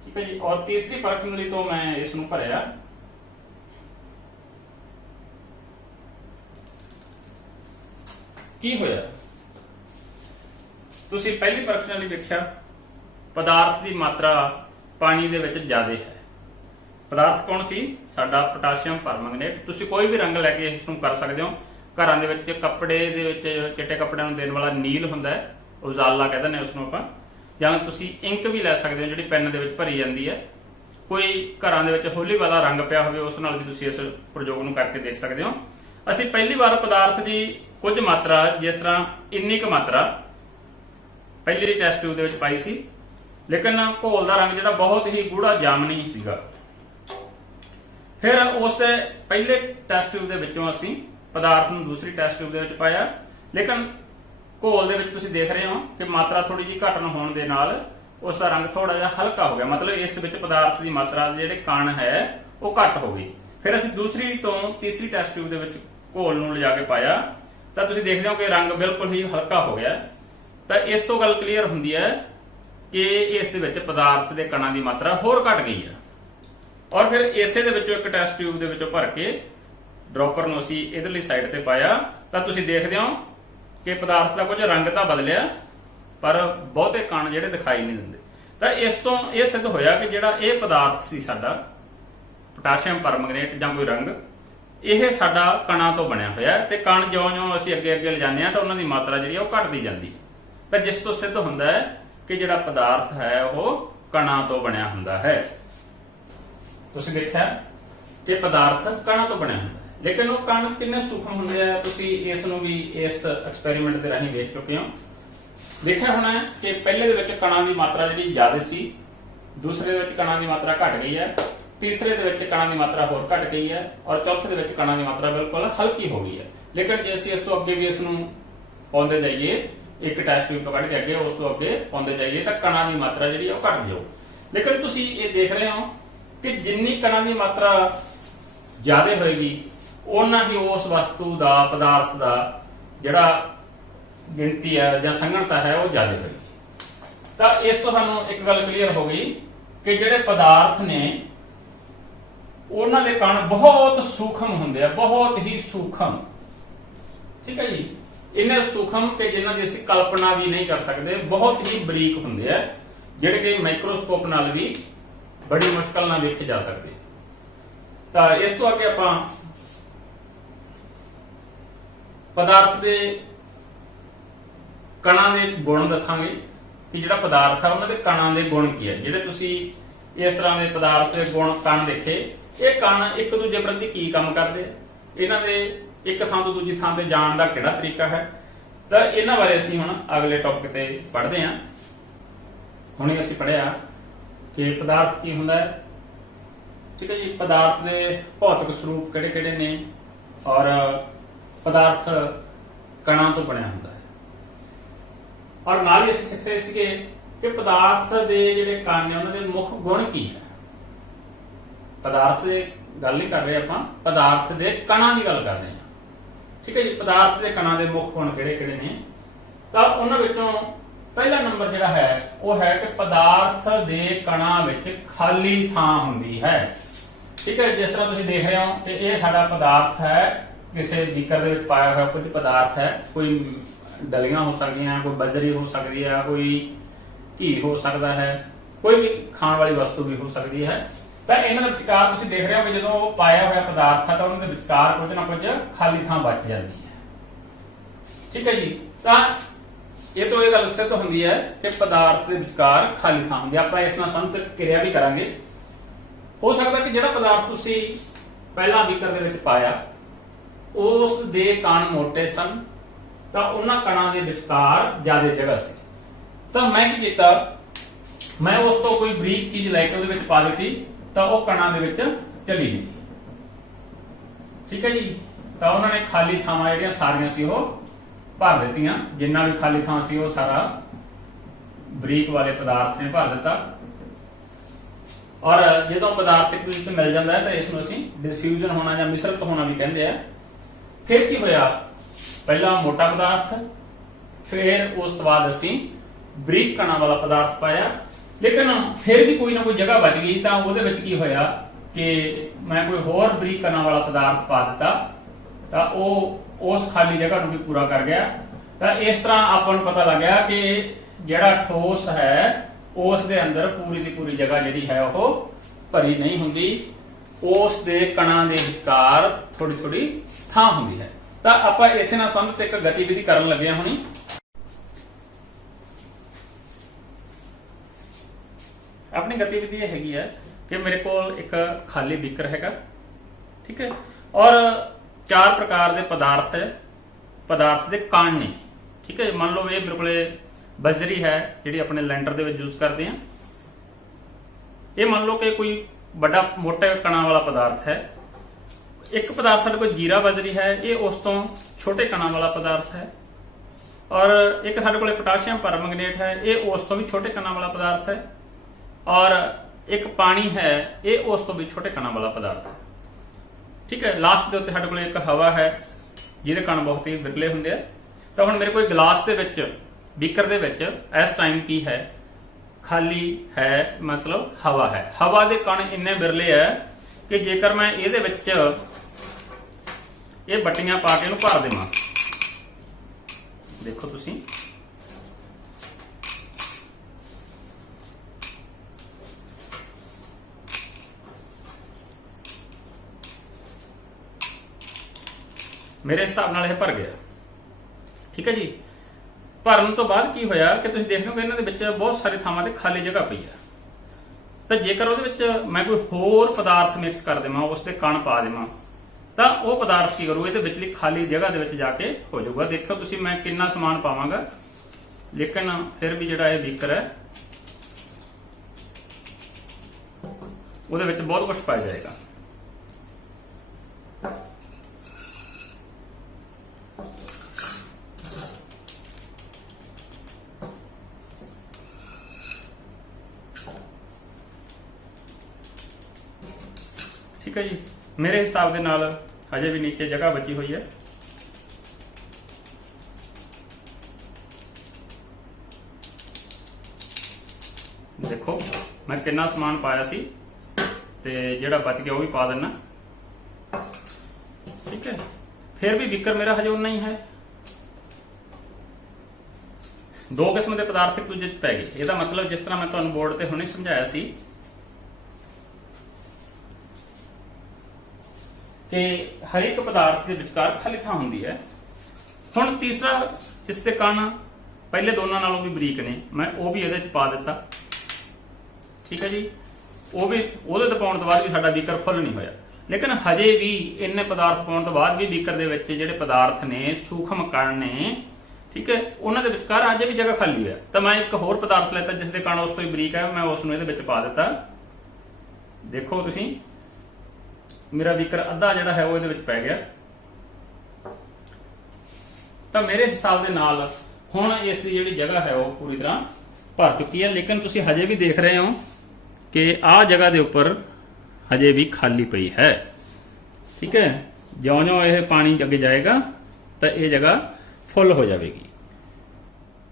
ਠੀਕ ਹੈ ਜੀ। ਔਰ ਤੀਸਰੀ ਪਰਖ ਨਲੀ ਤੋਂ ਮੈਂ ਇਸ ਨੂੰ ਭਰਿਆ, ਕੀ ਹੋਇਆ? ਤੁਸੀਂ ਪਹਿਲੀ ਪਰਖ ਨਲੀ ਵੇਖਿਆ ਪਦਾਰਥ ਦੀ ਮਾਤਰਾ ਪਾਣੀ ਦੇ ਵਿੱਚ ਜ਼ਿਆਦਾ ਹੈ। ਪਦਾਰਥ ਕੌਣ ਸੀ? ਸਾਡਾ ਪੋਟਾਸ਼ੀਅਮ ਪਰਮੰਗਨੇਟ। ਤੁਸੀਂ ਕੋਈ ਵੀ ਰੰਗ ਲੈ ਕੇ ਇਸ ਨੂੰ ਕਰ ਸਕਦੇ ਹੋ। ਘਰਾਂ ਦੇ ਵਿੱਚ ਕੱਪੜੇ ਦੇ ਵਿੱਚ ਚਿੱਟੇ ਕੱਪੜਿਆਂ ਨੂੰ ਦੇਣ ਵਾਲਾ ਨੀਲ ਹੁੰਦਾ ਹੈ, ਉਜਾਲਾ ਕਹਿੰਦੇ ਨੇ ਉਸ ਨੂੰ ਆਪਾਂ, ਜਾਂ ਤੁਸੀਂ ਇੰਕ ਵੀ ਲੈ ਸਕਦੇ ਹੋ ਜਿਹੜੀ ਪੈਨ ਦੇ ਵਿੱਚ ਭਰੀ ਜਾਂਦੀ ਹੈ। ਕੋਈ ਘਰਾਂ ਦੇ ਵਿੱਚ ਹੋਲੀ ਵਾਲਾ ਰੰਗ ਪਿਆ ਹੋਵੇ ਉਸ ਨਾਲ ਵੀ ਤੁਸੀਂ ਇਸ ਪ੍ਰਯੋਗ ਨੂੰ ਕਰਕੇ ਦੇਖ ਸਕਦੇ ਹੋ। ਅਸੀਂ ਪਹਿਲੀ ਵਾਰ ਪਦਾਰਥ ਦੀ ਕੁਝ ਮਾਤਰਾ, ਜਿਸ ਤਰ੍ਹਾਂ ਇੰਨੀ ਕੁ ਮਾਤਰਾ ਪਹਿਲੀ ਟੈਸਟ ਟਿਊਬ ਦੇ ਵਿੱਚ ਪਾਈ ਸੀ, ਲੇਕਿਨ ਘੋਲ ਦਾ ਰੰਗ ਜਿਹੜਾ ਬਹੁਤ ਹੀ ਗੂੜਾ ਜਾਮਨੀ ਸੀਗਾ। ਫਿਰ ਉਸ ਦੇ ਪਹਿਲੇ ਟੈਸਟ ਟਿਊਬ ਦੇ ਵਿੱਚੋਂ ਅਸੀਂ ਪਦਾਰਥ ਨੂੰ ਦੂਸਰੀ ਟੈਸਟ ਟਿਊਬ ਦੇ ਵਿੱਚ ਪਾਇਆ, ਲੇਕਿਨ ਘੋਲ ਦੇ ਵਿੱਚ ਤੁਸੀਂ ਦੇਖ ਰਹੇ ਹੋ ਕਿ ਮਾਤਰਾ ਥੋੜੀ ਜਿਹੀ ਘਟਣ ਹੋਣ ਦੇ ਨਾਲ ਉਸ ਦਾ ਰੰਗ ਥੋੜਾ ਜਿਹਾ ਹਲਕਾ ਹੋ ਗਿਆ। ਮਤਲਬ ਇਸ ਵਿੱਚ ਪਦਾਰਥ ਦੀ ਮਾਤਰਾ ਦੇ ਜਿਹੜੇ ਕਣ ਹੈ ਉਹ ਘੱਟ ਹੋ ਗਈ। ਫਿਰ ਅਸੀਂ ਦੂਸਰੀ ਤੋਂ ਤੀਸਰੀ ਟੈਸਟ ਟਿਊਬ ਦੇ ਵਿੱਚ ਘੋਲ ਨੂੰ ਲਿਜਾ ਕੇ ਪਾਇਆ, ਤਾਂ ਤੁਸੀਂ ਦੇਖਦੇ ਹੋ ਕਿ ਰੰਗ ਬਿਲਕੁਲ ਹੀ ਹਲਕਾ ਹੋ ਗਿਆ। ਤਾਂ ਇਸ ਤੋਂ ਗੱਲ ਕਲੀਅਰ ਹੁੰਦੀ ਹੈ ਕਿ ਇਸ ਦੇ ਵਿੱਚ ਪਦਾਰਥ ਦੇ ਕਣਾਂ ਦੀ ਮਾਤਰਾ ਹੋਰ ਘਟ ਗਈ ਹੈ। ਔਰ ਫਿਰ ਇਸੇ ਦੇ ਵਿੱਚੋਂ ਇੱਕ ਟੈਸਟ ਟਿਊਬ ਦੇ ਵਿੱਚੋਂ ਭਰ ਕੇ ਡ੍ਰੌਪਰ ਨੂੰ ਅਸੀਂ ਇਧਰਲੀ ਸਾਈਡ ਤੇ ਪਾਇਆ, ਤਾਂ ਤੁਸੀਂ ਦੇਖਦੇ ਹੋ ਕਿ ਪਦਾਰਥ ਦਾ ਕੁਝ ਰੰਗ ਤਾਂ ਬਦਲਿਆ ਪਰ ਬਹੁਤੇ ਕਣ ਜਿਹੜੇ ਦਿਖਾਈ ਨਹੀਂ ਦਿੰਦੇ। ਤਾਂ ਇਸ ਤੋਂ ਇਹ ਸਿੱਧ ਹੋਇਆ ਕਿ ਜਿਹੜਾ ਇਹ ਪਦਾਰਥ ਸੀ ਸਾਡਾ ਪੋਟਾਸ਼ੀਅਮ ਪਰਮੰਗਨੇਟ ਜਾਂ ਕੋਈ ਰੰਗ, ਇਹ ਸਾਡਾ ਕਣਾਂ ਤੋਂ ਬਣਿਆ ਹੋਇਆ, ਤੇ ਕਣ ਜਿਉਂ-ਜਿਉਂ ਅਸੀਂ ਅੱਗੇ ਲਿਜਾਂਦੇ ਹਾਂ ਤਾਂ ਉਹਨਾਂ ਦੀ ਮਾਤਰਾ ਜਿਹੜੀ ਉਹ ਘਟਦੀ ਜਾਂਦੀ। ਤਾਂ ਜਿਸ ਤੋਂ ਸਿੱਧ ਹੁੰਦਾ ਹੈ ਕਿ ਜਿਹੜਾ ਪਦਾਰਥ ਹੈ ਉਹ ਕਣਾਂ ਤੋਂ ਬਣਿਆ ਹੁੰਦਾ ਹੈ। ਤੁਸੀਂ ਦੇਖਿਆ ਕਿ ਪਦਾਰਥ ਕਣਾਂ ਤੋਂ ਬਣਿਆ ਹੁੰਦਾ ਹੈ, ਲੇਕਿਨ ਉਹ ਕਣ ਕਿੰਨੇ ਸੂਖਮ ਹੁੰਦੇ ਆ ਤੁਸੀਂ ਇਸ ਨੂੰ ਵੀ ਇਸ ਐਕਸਪੈਰੀਮੈਂਟ ਦੇ ਰਾਹੀਂ ਵੇਖ ਚੁੱਕੇ ਹੋ। ਦੇਖਿਆ ਹੋਣਾ ਹੈ ਕਿ ਪਹਿਲੇ ਦੇ ਵਿੱਚ ਕਣਾਂ ਦੀ ਮਾਤਰਾ ਜਿਹੜੀ ਜ਼ਿਆਦਾ ਸੀ, ਦੂਸਰੇ ਦੇ ਵਿੱਚ ਕਣਾਂ ਦੀ ਮਾਤਰਾ ਘਟ ਗਈ ਹੈ, ਤੀਸਰੇ ਦੇ ਵਿੱਚ ਕਣਾਂ ਦੀ ਮਾਤਰਾ ਹੋਰ ਘਟ ਗਈ ਹੈ, ਔਰ ਚੌਥੇ ਦੇ ਵਿੱਚ ਕਣਾਂ ਦੀ ਮਾਤਰਾ ਬਿਲਕੁਲ ਹਲਕੀ ਹੋ ਗਈ ਹੈ। ਲੇਕਿਨ ਜੇ ਅਸੀਂ ਇਸ ਤੋਂ ਅੱਗੇ ਵੀ ਇਸ ਨੂੰ ਪਾਉਂਦੇ ਜਾਈਏ, ਇੱਕ ਟੈਸਟ ਟਿਊਬ ਤੋਂ ਕੱਢ ਕੇ ਅੱਗੇ ਉਸ ਤੋਂ ਅੱਗੇ ਪਾਉਂਦੇ ਜਾਈਏ, ਤਾਂ ਕਣਾਂ ਦੀ ਮਾਤਰਾ ਜਿਹੜੀ ਉਹ ਘਟ ਜਾਊ। ਲੇਕਿਨ ਤੁਸੀਂ ਇਹ ਦੇਖ ਰਹੇ ਹੋ ਕਿ ਜਿੰਨੀ ਕਣਾਂ ਦੀ ਮਾਤਰਾ ਜ਼ਿਆਦਾ ਹੋਏਗੀ ਉਹਨਾਂ ਹੀ ਉਸ ਵਸਤੂ ਦਾ, ਪਦਾਰਥ ਦਾ ਜਿਹੜਾ ਗਿਣਤੀ ਹੈ ਜਾਂ ਸੰਘਣਤਾ ਹੈ ਉਹ ਜ਼ਿਆਦਾ ਹੋਏਗੀ। ਤਾਂ ਇਸ ਤੋਂ ਸਾਨੂੰ ਇੱਕ ਗੱਲ ਕਲੀਅਰ ਹੋ ਗਈ ਕਿ ਜਿਹੜੇ ਪਦਾਰਥ ਨੇ ਉਹਨਾਂ ਦੇ ਕਣ ਬਹੁਤ ਸੂਖਮ ਹੁੰਦੇ ਆ, ਬਹੁਤ ਹੀ ਸੂਖਮ। ਠੀਕ ਹੈ ਜੀ। ਇੰਨੇ ਸੂਖਮ ਕਿ ਜਿਨ੍ਹਾਂ ਦੀ ਅਸੀਂ ਕਲਪਨਾ ਵੀ ਨਹੀਂ ਕਰ ਸਕਦੇ, ਬਹੁਤ ਹੀ ਬਰੀਕ ਹੁੰਦੇ ਆ, ਜਿਹੜੇ ਕਿ ਮਾਈਕਰੋਸਕੋਪ ਨਾਲ ਵੀ ਬੜੀ ਮੁਸ਼ਕਲ ਨਾਲ ਵੇਖੇ ਜਾ ਸਕਦੇ। ਤਾਂ ਇਸ ਤੋਂ ਅੱਗੇ ਆਪਾਂ ਪਦਾਰਥ ਦੇ ਕਣਾਂ ਦੇ ਗੁਣ ਦੇਖਾਂਗੇ ਕਿ ਜਿਹੜਾ ਪਦਾਰਥ ਹੈ ਉਹਨਾਂ ਦੇ ਕਣਾਂ ਦੇ ਗੁਣ ਕੀ ਹੈ। ਜਿਹੜੇ ਤੁਸੀਂ ਇਸ ਤਰ੍ਹਾਂ ਦੇ ਪਦਾਰਥ ਦੇ ਗੁਣ ਕਣ ਦੇਖੇ, ਇਹ ਕਣ ਇੱਕ ਦੂਜੇ ਪ੍ਰਤੀ ਕੀ ਕੰਮ ਕਰਦੇ ਆ, ਇਹਨਾਂ ਦੇ ਇੱਕ ਥਾਂ ਤੋਂ ਦੂਜੀ ਥਾਂ ਤੇ ਜਾਣ ਦਾ ਕਿਹੜਾ ਤਰੀਕਾ ਹੈ, ਤਾਂ ਇਹਨਾਂ ਬਾਰੇ ਅਸੀਂ ਹੁਣ ਅਗਲੇ ਟੌਪਿਕ ਤੇ ਪੜ੍ਹਦੇ ਹਾਂ। ਹੁਣੇ ਅਸੀਂ ਪੜ੍ਹਿਆ ਕਿ ਪਦਾਰਥ ਕੀ ਹੁੰਦਾ ਹੈ, ਠੀਕ ਹੈ ਜੀ। ਪਦਾਰਥ ਦੇ ਭੌਤਿਕ ਸਰੂਪ ਕਿਹੜੇ ਕਿਹੜੇ ਨੇ, ਔਰ ਪਦਾਰਥ ਕਣਾਂ ਤੋਂ ਬਣਿਆ ਹੁੰਦਾ ਹੈ। ਔਰ ਨਾਲ ਹੀ ਅਸੀਂ ਸਿੱਖ ਰਹੇ ਸੀਗੇ ਕਿ ਪਦਾਰਥ ਦੇ ਜਿਹੜੇ ਕਣ ਨੇ ਉਹਨਾਂ ਦੇ ਮੁੱਖ ਗੁਣ ਕੀ ਹੈ। ਪਦਾਰਥ ਦੇ ਗੱਲ ਨਹੀਂ ਕਰ ਰਹੇ ਆਪਾਂ, ਪਦਾਰਥ ਦੇ ਕਣਾਂ ਦੀ ਗੱਲ ਕਰ ਰਹੇ ਹਾਂ, ਠੀਕ ਹੈ ਜੀ। ਪਦਾਰਥ ਦੇ ਕਣਾਂ ਦੇ ਮੁੱਖ ਗੁਣ ਕਿਹੜੇ ਕਿਹੜੇ ਨੇ, ਤਾਂ ਉਹਨਾਂ ਵਿੱਚੋਂ ਪਹਿਲਾ ਨੰਬਰ ਜਿਹੜਾ ਹੈ ਉਹ ਹੈ ਕਿ ਪਦਾਰਥ ਦੇ ਕਣਾਂ ਵਿੱਚ ਖਾਲੀ ਥਾਂ ਹੁੰਦੀ ਹੈ, ਠੀਕ ਹੈ। ਜਿਸ ਤਰ੍ਹਾਂ ਤੁਸੀਂ ਦੇਖ ਰਹੇ ਹੋ ਕਿ ਇਹ ਸਾਡਾ ਪਦਾਰਥ ਹੈ, ਕਿਸੇ ਬੀਕਰ ਦੇ ਵਿੱਚ ਪਾਇਆ ਹੋਇਆ ਕੁਝ ਪਦਾਰਥ ਹੈ, ਕੋਈ ਡਲੀਆਂ ਹੋ ਸਕਦੀਆਂ, ਕੋਈ ਬਜਰੀ ਹੋ ਸਕਦੀ ਹੈ, ਕੋਈ ਘੀ ਹੋ ਸਕਦਾ ਹੈ, ਕੋਈ ਵੀ ਖਾਣ ਵਾਲੀ ਵਸਤੂ ਵੀ ਹੋ ਸਕਦੀ ਹੈ। ਤਾਂ ਇਹਨਾਂ ਦੇ ਵਿਚਕਾਰ ਤੁਸੀਂ ਦੇਖ ਰਹੇ ਹੋ ਕਿ ਜਦੋਂ ਉਹ ਪਾਇਆ ਹੋਇਆ ਪਦਾਰਥ ਹੈ ਤਾਂ ਉਹਨਾਂ ਦੇ ਵਿਚਕਾਰ ਕੁਝ ਨਾ ਕੁਝ ਖਾਲੀ ਥਾਂ ਬਚ ਜਾਂਦੀ ਹੈ, ਠੀਕ ਹੈ ਜੀ। ਤਾਂ ਇਹ ਤੋਂ ਇਹ ਗੱਲ ਸਿੱਧ ਹੁੰਦੀ ਹੈ ਕਿ ਪਦਾਰਥ ਦੇ ਵਿਚਕਾਰ ਖਾਲੀ ਥਾਂ ਹੁੰਦੀ ਹੈ। ਆਪਾਂ ਇਸ ਨਾਲ ਸੰਬੰਧਿਤ ਕਿਰਿਆ ਵੀ ਕਰਾਂਗੇ। ਹੋ ਸਕਦਾ ਕਿ ਜਿਹੜਾ ਪਦਾਰਥ ਤੁਸੀਂ ਪਹਿਲਾਂ ਬੀਕਰ ਦੇ ਵਿੱਚ ਪਾਇਆ ਉਸ ਦੇ ਕਣ ਮੋਟੇ ਸਨ, ਤਾਂ ਉਹਨਾਂ ਕਣਾਂ ਦੇ ਵਿਚਕਾਰ ਜ਼ਿਆਦਾ ਜਗ੍ਹਾ ਸੀ। ਤਾਂ ਮੈਂ ਕੀ ਕੀਤਾ, ਮੈਂ ਉਸ ਤੋਂ ਕੋਈ ਬਰੀਕ ਚੀਜ਼ ਲੈ ਕੇ ਉਹਦੇ ਵਿੱਚ ਪਾ ਦਿੱਤੀ, ਤਾਂ ਉਹ ਕਣਾਂ ਦੇ ਵਿੱਚ ਚਲੀ ਗਈ, ਠੀਕ ਹੈ ਜੀ। ਤਾਂ ਉਹਨਾਂ ਨੇ ਖਾਲੀ ਥਾਵਾਂ ਜਿਹੜੀਆਂ ਸਾਰੀਆਂ ਸੀ ਉਹ ਭਰ ਦਿੱਤੀਆਂ, ਜਿੰਨਾ ਵੀ ਖਾਲੀ ਥਾਂ ਸੀ ਉਹ ਸਾਰਾ ਬਰੀਕ ਵਾਲੇ ਪਦਾਰਥ ਨੇ ਭਰ ਦਿੱਤਾ। ਔਰ ਜਦੋਂ ਪਦਾਰਥ ਇੱਕ ਦੂਜੇ ਤੋਂ ਮਿਲ ਜਾਂਦਾ ਹੈ ਤਾਂ ਇਸ ਨੂੰ ਅਸੀਂ ਡਿਫਿਊਜ਼ਨ ਹੋਣਾ ਜਾਂ ਮਿਸ਼ਰਤ ਹੋਣਾ ਵੀ ਕਹਿੰਦੇ ਆ। ਫਿਰ ਕੀ ਹੋਇਆ, ਪਹਿਲਾਂ ਮੋਟਾ ਪਦਾਰਥ, ਫਿਰ ਉਸ ਤੋਂ ਬਾਅਦ ਅਸੀਂ ਬਰੀਕ ਕਣਾਂ ਵਾਲਾ ਪਦਾਰਥ ਪਾਇਆ, ਲੇਕਿਨ ਫਿਰ ਵੀ ਕੋਈ ਨਾ ਕੋਈ ਜਗ੍ਹਾ ਬਚ ਗਈ। ਤਾਂ ਉਹਦੇ ਵਿੱਚ ਕੀ ਹੋਇਆ ਕਿ ਮੈਂ ਕੋਈ ਹੋਰ ਬਰੀਕ ਕਣਾਂ ਵਾਲਾ ਪਦਾਰਥ ਪਾ ਦਿੱਤਾ, ਤਾਂ ਉਹ ਉਸ ਖਾਲੀ ਜਗ੍ਹਾ ਨੂੰ ਵੀ ਪੂਰਾ ਕਰ ਗਿਆ। ਤਾਂ ਇਸ ਤਰ੍ਹਾਂ ਆਪਾਂ ਨੂੰ ਪਤਾ ਲੱਗਿਆ ਕਿ ਜਿਹੜਾ ਠੋਸ ਹੈ ਉਸ ਦੇ ਅੰਦਰ ਪੂਰੀ ਦੀ ਪੂਰੀ ਜਗ੍ਹਾ ਜਿਹੜੀ ਹੈ ਉਹ ਭਰੀ ਨਹੀਂ ਹੁੰਦੀ, ਉਸ ਦੇ ਕਣਾਂ ਦੇ ਵਿਚਕਾਰ ਥੋੜੀ ਥੋੜੀ ਥਾਂ ਹੁੰਦੀ ਹੈ। ਤਾਂ ਆਪਾਂ ਇਸੇ ਨਾਲ ਸੰਬੰਧਿਤ ਇੱਕ ਗਤੀਵਿਧੀ ਕਰਨ ਲੱਗੇ ਹਾਂ ਹੁਣੀ। ਆਪਣੀ ਗਤੀਵਿਧੀ ਇਹ ਹੈਗੀ ਹੈ ਕਿ ਮੇਰੇ ਕੋਲ ਇੱਕ ਖਾਲੀ ਬੀਕਰ ਹੈਗਾ, ਠੀਕ ਹੈ, ਔਰ 4 ਪ੍ਰਕਾਰ ਦੇ ਪਦਾਰਥ ਹੈ, ਪਦਾਰਥ ਦੇ ਕਣ ਨੇ, ਠੀਕ ਹੈ। ਮੰਨ ਲਓ ਇਹ ਮੇਰੇ ਕੋਲੇ ਬਜਰੀ ਹੈ ਜਿਹੜੀ ਆਪਣੇ ਲੈਂਟਰ ਦੇ ਵਿੱਚ ਯੂਜ਼ ਕਰਦੇ ਆ। ਇਹ ਮੰਨ ਲਓ ਕਿ ਕੋਈ ਵੱਡਾ ਮੋਟੇ ਕਣਾਂ ਵਾਲਾ ਪਦਾਰਥ ਹੈ। ਇੱਕ ਪਦਾਰਥ ਸਾਡੇ ਕੋਲ ਜੀਰਾ ਬਜਰੀ ਹੈ, ਇਹ ਉਸ ਤੋਂ ਛੋਟੇ ਕਣਾਂ ਵਾਲਾ ਪਦਾਰਥ ਹੈ। ਔਰ ਇੱਕ ਸਾਡੇ ਕੋਲ ਪੋਟਾਸ਼ੀਅਮ ਪਰਮੰਗਨੇਟ ਹੈ, ਇਹ ਉਸ ਤੋਂ ਵੀ ਛੋਟੇ ਕਣਾਂ ਵਾਲਾ ਪਦਾਰਥ ਹੈ। ਔਰ ਇੱਕ ਪਾਣੀ ਹੈ, ਇਹ ਉਸ ਤੋਂ ਵੀ ਛੋਟੇ ਕਣਾਂ ਵਾਲਾ ਪਦਾਰਥ ਹੈ, ਠੀਕ ਹੈ। ਲਾਸਟ ਦੇ ਉੱਤੇ ਸਾਡੇ ਕੋਲ ਇੱਕ ਹਵਾ ਹੈ ਜਿਹਦੇ ਕਣ ਬਹੁਤ ਹੀ ਵਿਰਲੇ ਹੁੰਦੇ ਆ। ਤਾਂ ਹੁਣ ਮੇਰੇ ਕੋਲ ਗਲਾਸ ਦੇ ਵਿੱਚ, ਬੀਕਰ ਦੇ ਵਿੱਚ ਇਸ ਟਾਈਮ ਕੀ ਹੈ, ਖਾਲੀ ਹੈ, ਮਤਲਬ ਹਵਾ ਹੈ। ਹਵਾ ਦੇ ਕਣ ਇੰਨੇ ਵਿਰਲੇ ਹੈ ਕਿ ਜੇਕਰ ਮੈਂ ਇਹਦੇ ਵਿੱਚ ਇਹ ਬੱਟੀਆਂ ਪਾ ਕੇ ਇਹਨੂੰ ਭਰ ਦੇਵਾਂ, ਦੇਖੋ ਤੁਸੀਂ, ਮੇਰੇ ਹਿਸਾਬ ਨਾਲ ਇਹ ਭਰ ਗਿਆ, ਠੀਕ ਹੈ ਜੀ। ਭਰਨ ਤੋਂ ਬਾਅਦ ਕੀ ਹੋਇਆ ਕਿ ਤੁਸੀਂ ਦੇਖ ਲਓ ਕਿ ਇਹਨਾਂ ਦੇ ਵਿੱਚ ਬਹੁਤ ਸਾਰੇ ਥਾਵਾਂ ਤੇ ਖਾਲੀ ਜਗ੍ਹਾ ਪਈ ਹੈ। ਤਾਂ ਜੇਕਰ ਉਹਦੇ ਵਿੱਚ ਮੈਂ ਕੋਈ ਹੋਰ ਪਦਾਰਥ ਮਿਕਸ ਕਰ ਦੇਵਾਂ, ਉਸ ਦੇ ਕਣ ਪਾ ਦੇਵਾਂ, ਤਾਂ ਉਹ ਪਦਾਰਥ ਕੀ ਕਰੂ, ਇਹਦੇ ਵਿਚਲੀ ਖਾਲੀ ਜਗ੍ਹਾ ਦੇ ਵਿੱਚ ਜਾ ਕੇ ਹੋ ਜਾਊਗਾ। ਦੇਖੋ ਤੁਸੀਂ ਮੈਂ ਕਿੰਨਾ ਸਮਾਨ ਪਾਵਾਂਗਾ, ਲੇਕਿਨ ਫਿਰ ਵੀ ਜਿਹੜਾ ਇਹ ਬੀਕਰ ਹੈ ਉਹਦੇ ਵਿੱਚ ਬਹੁਤ ਕੁਝ ਪਾਇਆ ਜਾਏਗਾ। ਠੀਕ ਹੈ ਜੀ। ਮੇਰੇ ਹਿਸਾਬ ਦੇ ਨਾਲ ਹਜੇ ਵੀ ਨੀਚੇ ਜਗ੍ਹਾ ਬਚੀ ਹੋਈ ਹੈ। ਦੇਖੋ ਮੈਂ ਕਿੰਨਾ ਸਮਾਨ ਪਾਇਆ ਸੀ ਤੇ ਜਿਹੜਾ ਬਚ ਗਿਆ ਉਹ ਵੀ ਪਾ ਦੇਣਾ, ਠੀਕ ਹੈ। ਫਿਰ ਵੀ ਬੀਕਰ ਮੇਰਾ ਹਜੇ ਉਨਾ ਹੀ ਹੈ, ਦੋ ਕਿਸਮ ਦੇ ਪਦਾਰਥ ਇੱਕ ਦੂਜੇ 'ਚ ਪੈ ਗਏ। ਇਹਦਾ ਮਤਲਬ ਜਿਸ ਤਰ੍ਹਾਂ ਮੈਂ ਤੁਹਾਨੂੰ ਬੋਰਡ ਤੇ ਹੁਣੇ ਸਮਝਾਇਆ ਸੀ ਕਿ ਹਰ ਇੱਕ ਪਦਾਰਥ ਦੇ ਵਿਚਕਾਰ ਖਾਲੀ ਥਾਂ ਹੁੰਦੀ ਹੈ। ਹੁਣ ਤੀਸਰਾ ਜਿਸ ਦੇ ਕਣ ਪਹਿਲੇ ਦੋਨਾਂ ਨਾਲੋਂ ਵੀ ਬਰੀਕ ਨੇ, ਮੈਂ ਉਹ ਵੀ ਇਹਦੇ 'ਚ ਪਾ ਦਿੱਤਾ। ਠੀਕ ਹੈ ਜੀ, ਉਹ ਵੀ ਉਹਦੇ ਤੇ ਪਾਉਣ ਤੋਂ ਬਾਅਦ ਵੀ ਸਾਡਾ ਬੀਕਰ ਫੁੱਲ ਨਹੀਂ ਹੋਇਆ। ਲੇਕਿਨ ਹਜੇ ਵੀ ਇੰਨੇ ਪਦਾਰਥ ਪਾਉਣ ਤੋਂ ਬਾਅਦ ਵੀ ਬੀਕਰ ਦੇ ਵਿੱਚ ਜਿਹੜੇ ਪਦਾਰਥ ਨੇ, ਸੂਖਮ ਕਣ ਨੇ, ਠੀਕ ਹੈ, ਉਹਨਾਂ ਦੇ ਵਿਚਕਾਰ ਅਜੇ ਵੀ ਜਗ੍ਹਾ ਖਾਲੀ ਹੈ। ਤਾਂ ਮੈਂ ਇੱਕ ਹੋਰ ਪਦਾਰਥ ਲੈਤਾ ਜਿਸ ਦੇ ਕਣ ਉਸ ਤੋਂ ਹੀ ਬਰੀਕ ਹੈ, ਮੈਂ ਉਸ ਨੂੰ ਇਹਦੇ ਵਿੱਚ ਪਾ ਦਿੱਤਾ। ਦੇਖੋ ਤੁਸੀਂ, ਮੇਰਾ ਬੀਕਰ ਅੱਧਾ ਜਿਹੜਾ ਹੈ ਉਹ ਇਹਦੇ ਵਿੱਚ ਪੈ ਗਿਆ। ਤਾਂ ਮੇਰੇ ਹਿਸਾਬ ਦੇ ਨਾਲ ਹੁਣ ਇਸ ਦੀ ਜਿਹੜੀ ਜਗ੍ਹਾ ਹੈ ਉਹ ਪੂਰੀ ਤਰ੍ਹਾਂ ਭਰ ਚੁੱਕੀ ਹੈ। ਲੇਕਿਨ ਤੁਸੀਂ ਹਜੇ ਵੀ ਦੇਖ ਰਹੇ ਹੋ ਕਿ ਆਹ ਜਗ੍ਹਾ ਦੇ ਉੱਪਰ ਹਜੇ ਵੀ ਖਾਲੀ ਪਈ ਹੈ। ਠੀਕ ਹੈ, ਜਿਉਂ-ਜਿਉਂ ਇਹ ਪਾਣੀ ਅੱਗੇ ਜਾਏਗਾ ਤਾਂ ਇਹ ਜਗ੍ਹਾ ਫੁੱਲ ਹੋ ਜਾਵੇਗੀ।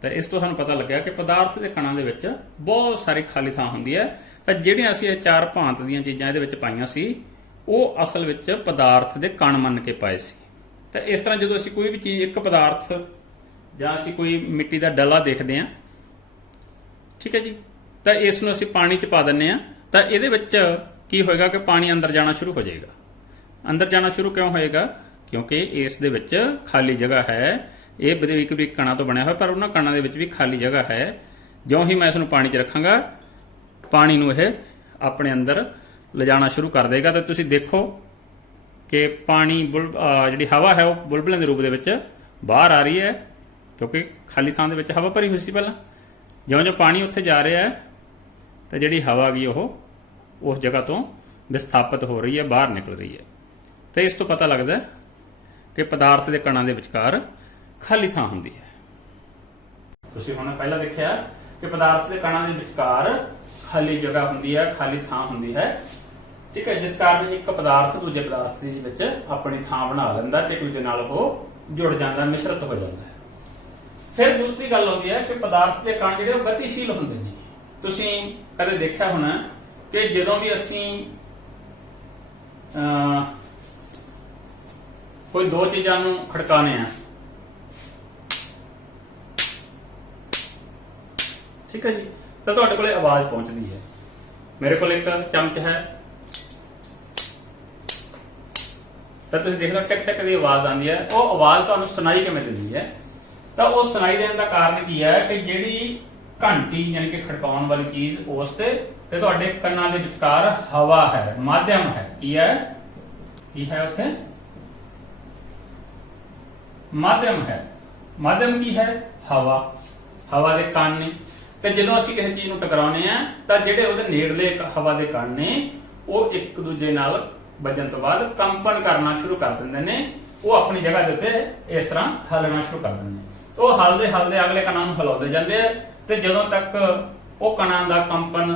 ਤਾਂ ਇਸ ਤੋਂ ਸਾਨੂੰ ਪਤਾ ਲੱਗਿਆ ਕਿ ਪਦਾਰਥ ਦੇ ਕਣਾਂ ਦੇ ਵਿੱਚ ਬਹੁਤ ਸਾਰੀ ਖਾਲੀ ਥਾਂ ਹੁੰਦੀ ਹੈ। ਤਾਂ ਜਿਹੜੀਆਂ ਅਸੀਂ ਇਹ ਚਾਰ ਭਾਂਤ ਦੀਆਂ ਚੀਜ਼ਾਂ ਇਹਦੇ ਵਿੱਚ ਪਾਈਆਂ ਸੀ, ਉਹ ਅਸਲ ਵਿੱਚ ਪਦਾਰਥ ਦੇ ਕਣ ਮੰਨ ਕੇ ਪਾਏ ਸੀ। ਤਾਂ ਇਸ ਤਰ੍ਹਾਂ ਜਦੋਂ ਅਸੀਂ ਕੋਈ ਵੀ ਚੀਜ਼, ਇੱਕ ਪਦਾਰਥ ਜਾਂ ਅਸੀਂ ਕੋਈ ਮਿੱਟੀ ਦਾ ਡਲਾ ਦੇਖਦੇ ਹਾਂ, ਠੀਕ ਹੈ ਜੀ, ਤਾਂ ਇਸ ਨੂੰ ਅਸੀਂ ਪਾਣੀ 'ਚ ਪਾ ਦਿੰਦੇ ਹਾਂ, ਤਾਂ ਇਹਦੇ ਵਿੱਚ ਕੀ ਹੋਏਗਾ ਕਿ ਪਾਣੀ ਅੰਦਰ ਜਾਣਾ ਸ਼ੁਰੂ ਹੋ ਜਾਏਗਾ। ਅੰਦਰ ਜਾਣਾ ਸ਼ੁਰੂ ਕਿਉਂ ਹੋਏਗਾ? ਕਿਉਂਕਿ ਇਸ ਦੇ ਵਿੱਚ ਖਾਲੀ ਜਗ੍ਹਾ ਹੈ। ਇਹ ਬਰੀਕ ਬਰੀਕ ਕਣਾਂ ਤੋਂ ਬਣਿਆ ਹੋਇਆ, ਪਰ ਉਹਨਾਂ ਕਣਾਂ ਦੇ ਵਿੱਚ ਵੀ ਖਾਲੀ ਜਗ੍ਹਾ ਹੈ। ਜਿਉਂ ਹੀ ਮੈਂ ਇਸ ਨੂੰ ਪਾਣੀ 'ਚ ਰੱਖਾਂਗਾ, ਪਾਣੀ ਨੂੰ ਇਹ ਆਪਣੇ ਅੰਦਰ ਲਿਜਾਣਾ ਸ਼ੁਰੂ ਕਰ ਦੇਗਾ। ਤਾਂ ਤੁਸੀਂ ਦੇਖੋ ਕਿ ਪਾਣੀ ਜਿਹੜੀ ਹਵਾ ਹੈ ਉਹ ਬੁਲਬੁਲਿਆਂ ਦੇ ਰੂਪ ਦੇ ਵਿੱਚ ਬਾਹਰ ਆ ਰਹੀ ਹੈ, ਕਿਉਂਕਿ ਖਾਲੀ ਥਾਂ ਦੇ ਵਿੱਚ ਹਵਾ ਭਰੀ ਹੋਈ ਸੀ ਪਹਿਲਾਂ। ਜਿਉਂ-ਜਿਉਂ ਪਾਣੀ ਉੱਥੇ ਜਾ ਰਿਹਾ ਹੈ ਤਾਂ ਜਿਹੜੀ ਹਵਾ ਗਈ ਉਹ ਉਸ ਜਗ੍ਹਾ ਤੋਂ ਵਿਸਥਾਪਿਤ ਹੋ ਰਹੀ ਹੈ, ਬਾਹਰ ਨਿਕਲ ਰਹੀ ਹੈ। ਤੇ ਇਸ ਤੋਂ ਪਤਾ ਲੱਗਦਾ ਕਿ ਪਦਾਰਥ ਦੇ ਕਣਾਂ ਦੇ ਵਿਚਕਾਰ ਖਾਲੀ ਥਾਂ ਹੁੰਦੀ ਹੈ। ਤੁਸੀਂ ਹੁਣ ਪਹਿਲਾਂ ਦੇਖਿਆ ਕਿ ਪਦਾਰਥ ਦੇ ਕਣਾਂ ਦੇ ਵਿਚਕਾਰ ਖਾਲੀ ਜਗ੍ਹਾ ਹੁੰਦੀ ਹੈ, ਖਾਲੀ ਥਾਂ ਹੁੰਦੀ ਹੈ। ਠੀਕ ਹੈ, ਜਿਸ ਕਾਰਨ ਇੱਕ ਪਦਾਰਥ ਦੂਜੇ ਪਦਾਰਥ ਦੇ ਵਿੱਚ ਆਪਣੀ ਥਾਂ ਬਣਾ ਲੈਂਦਾ ਤੇ ਇੱਕ ਦੂਜੇ ਨਾਲ ਉਹ ਜੁੜ ਜਾਂਦਾ, ਮਿਸ਼ਰਤ ਹੋ ਜਾਂਦਾ ਹੈ। ਫਿਰ ਦੂਸਰੀ ਗੱਲ ਆਉਂਦੀ ਹੈ ਕਿ ਪਦਾਰਥ ਦੇ ਕਣ ਜਿਹੜੇ ਉਹ ਗਤੀਸ਼ੀਲ ਹੁੰਦੇ ਨੇ। ਤੁਸੀਂ ਕਦੇ ਦੇਖਿਆ ਹੋਣਾ ਕਿ ਜਦੋਂ ਵੀ ਅਸੀਂ ਕੋਈ ਦੋ ਚੀਜ਼ਾਂ ਨੂੰ ਖੜਕਾਉਂਦੇ ਆ, ਠੀਕ ਹੈ ਜੀ, ਤਾਂ ਤੁਹਾਡੇ ਕੋਲੇ ਆਵਾਜ਼ ਪਹੁੰਚਦੀ ਹੈ। ਮੇਰੇ ਕੋਲ ਇੱਕ ਚਮਚ ਹੈ, ਤਾਂ ਤੁਸੀਂ ਦੇਖ ਲਓ ਟਿਕ ਟਿਕ ਦੀ ਆਵਾਜ਼ ਆਉਂਦੀ ਹੈ। ਉਹ ਆਵਾਜ਼ ਤੁਹਾਨੂੰ ਸੁਣਾਈ ਕਿਵੇਂ ਦਿੰਦੀ ਹੈ? ਤਾਂ ਉਹ ਸੁਣਾਈ ਦੇਣ ਦਾ ਕਾਰਨ ਕੀ ਹੈ ਕਿ ਜਿਹੜੀ ਘੰਟੀ ਯਾਨੀ ਕਿ ਖੜਕਾਉਣ ਵਾਲੀ ਚੀਜ਼ ਉਸ ਤੇ ਤੁਹਾਡੇ ਕੰਨਾਂ ਦੇ ਵਿਚਕਾਰ ਹਵਾ ਹੈ, ਮਾਧਿਅਮ ਹੈ। ਕੀ ਹੈ? ਕੀ ਹੈ ਉੱਥੇ? ਮਾਧਿਅਮ ਹੈ। ਮਾਧਿਅਮ ਕੀ ਹੈ? ਹਵਾ। ਹਵਾ ਦੇ ਕਣ ਨੇ। ਤੇ ਜਦੋਂ ਅਸੀਂ ਕਿਸੇ ਚੀਜ਼ ਨੂੰ ਟਕਰਾਉਂਦੇ ਆ ਤਾਂ ਜਿਹੜੇ ਉਹਦੇ ਨੇੜਲੇ ਹਵਾ ਦੇ ਕਣ ਨੇ ਉਹ ਇੱਕ ਦੂਜੇ ਨਾਲ ਵੱਜਣ ਤੋਂ ਬਾਅਦ ਕੰਪਨ ਕਰਨਾ ਸ਼ੁਰੂ ਕਰ ਦਿੰਦੇ ਨੇ। ਉਹ ਆਪਣੀ ਜਗ੍ਹਾ ਦੇ ਉੱਤੇ ਇਸ ਤਰ੍ਹਾਂ ਹਲਣਾ ਸ਼ੁਰੂ ਕਰ ਦਿੰਦੇ ਨੇ। ਉਹ ਹਲਦੇ ਹਲਦੇ ਅਗਲੇ ਕਣਾਂ ਨੂੰ ਹਿਲਾਉਂਦੇ ਜਾਂਦੇ ਆ ਤੇ ਜਦੋਂ ਤੱਕ ਉਹ ਕਣਾਂ ਦਾ ਕੰਪਨ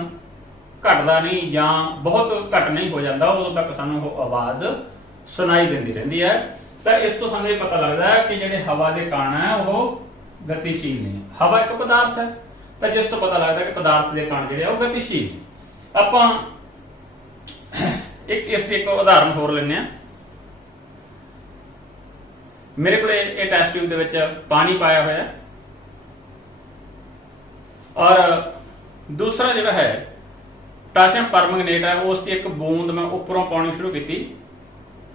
ਘਟਦਾ ਨਹੀਂ ਜਾਂ ਬਹੁਤ ਘੱਟ ਨਹੀਂ ਹੋ ਜਾਂਦਾ, ਉਦੋਂ ਤੱਕ ਸਾਨੂੰ ਉਹ ਆਵਾਜ਼ ਸੁਣਾਈ ਦਿੰਦੀ ਰਹਿੰਦੀ ਹੈ। ਤਾਂ ਇਸ ਤੋਂ ਸਾਨੂੰ ਇਹ ਪਤਾ ਲੱਗਦਾ ਹੈ ਕਿ ਜਿਹੜੇ ਹਵਾ ਦੇ ਕਣ ਹੈ ਉਹ ਗਤੀਸ਼ੀਲ ਨੇ। ਹਵਾ ਇੱਕ ਪਦਾਰਥ ਹੈ, ਤਾਂ ਜਿਸ ਤੋਂ ਪਤਾ ਲੱਗਦਾ ਕਿ ਪਦਾਰਥ ਦੇ ਕਣ ਜਿਹੜੇ ਆ ਉਹ ਗਤੀਸ਼ੀਲ ਨੇ। ਆਪਾਂ ਇਸ ਦੀ ਇੱਕ ਉਦਾਹਰਨ ਹੋਰ ਲੈਂਦੇ ਆ। ਮੇਰੇ ਕੋਲੇ ਇਹ ਟੈਸਟ ਟਿਊਬ ਦੇ ਵਿੱਚ ਪਾਣੀ ਪਾਇਆ ਹੋਇਆ ਹੈ ਔਰ ਦੂਸਰਾ ਜਿਹੜਾ ਹੈ ਪੋਟਾਸ਼ੀਅਮ ਪਰਮੰਗਨੇਟ ਹੈ, ਉਸ ਦੀ ਇੱਕ ਬੂੰਦ ਮੈਂ ਉੱਪਰੋਂ ਪਾਉਣੀ ਸ਼ੁਰੂ ਕੀਤੀ।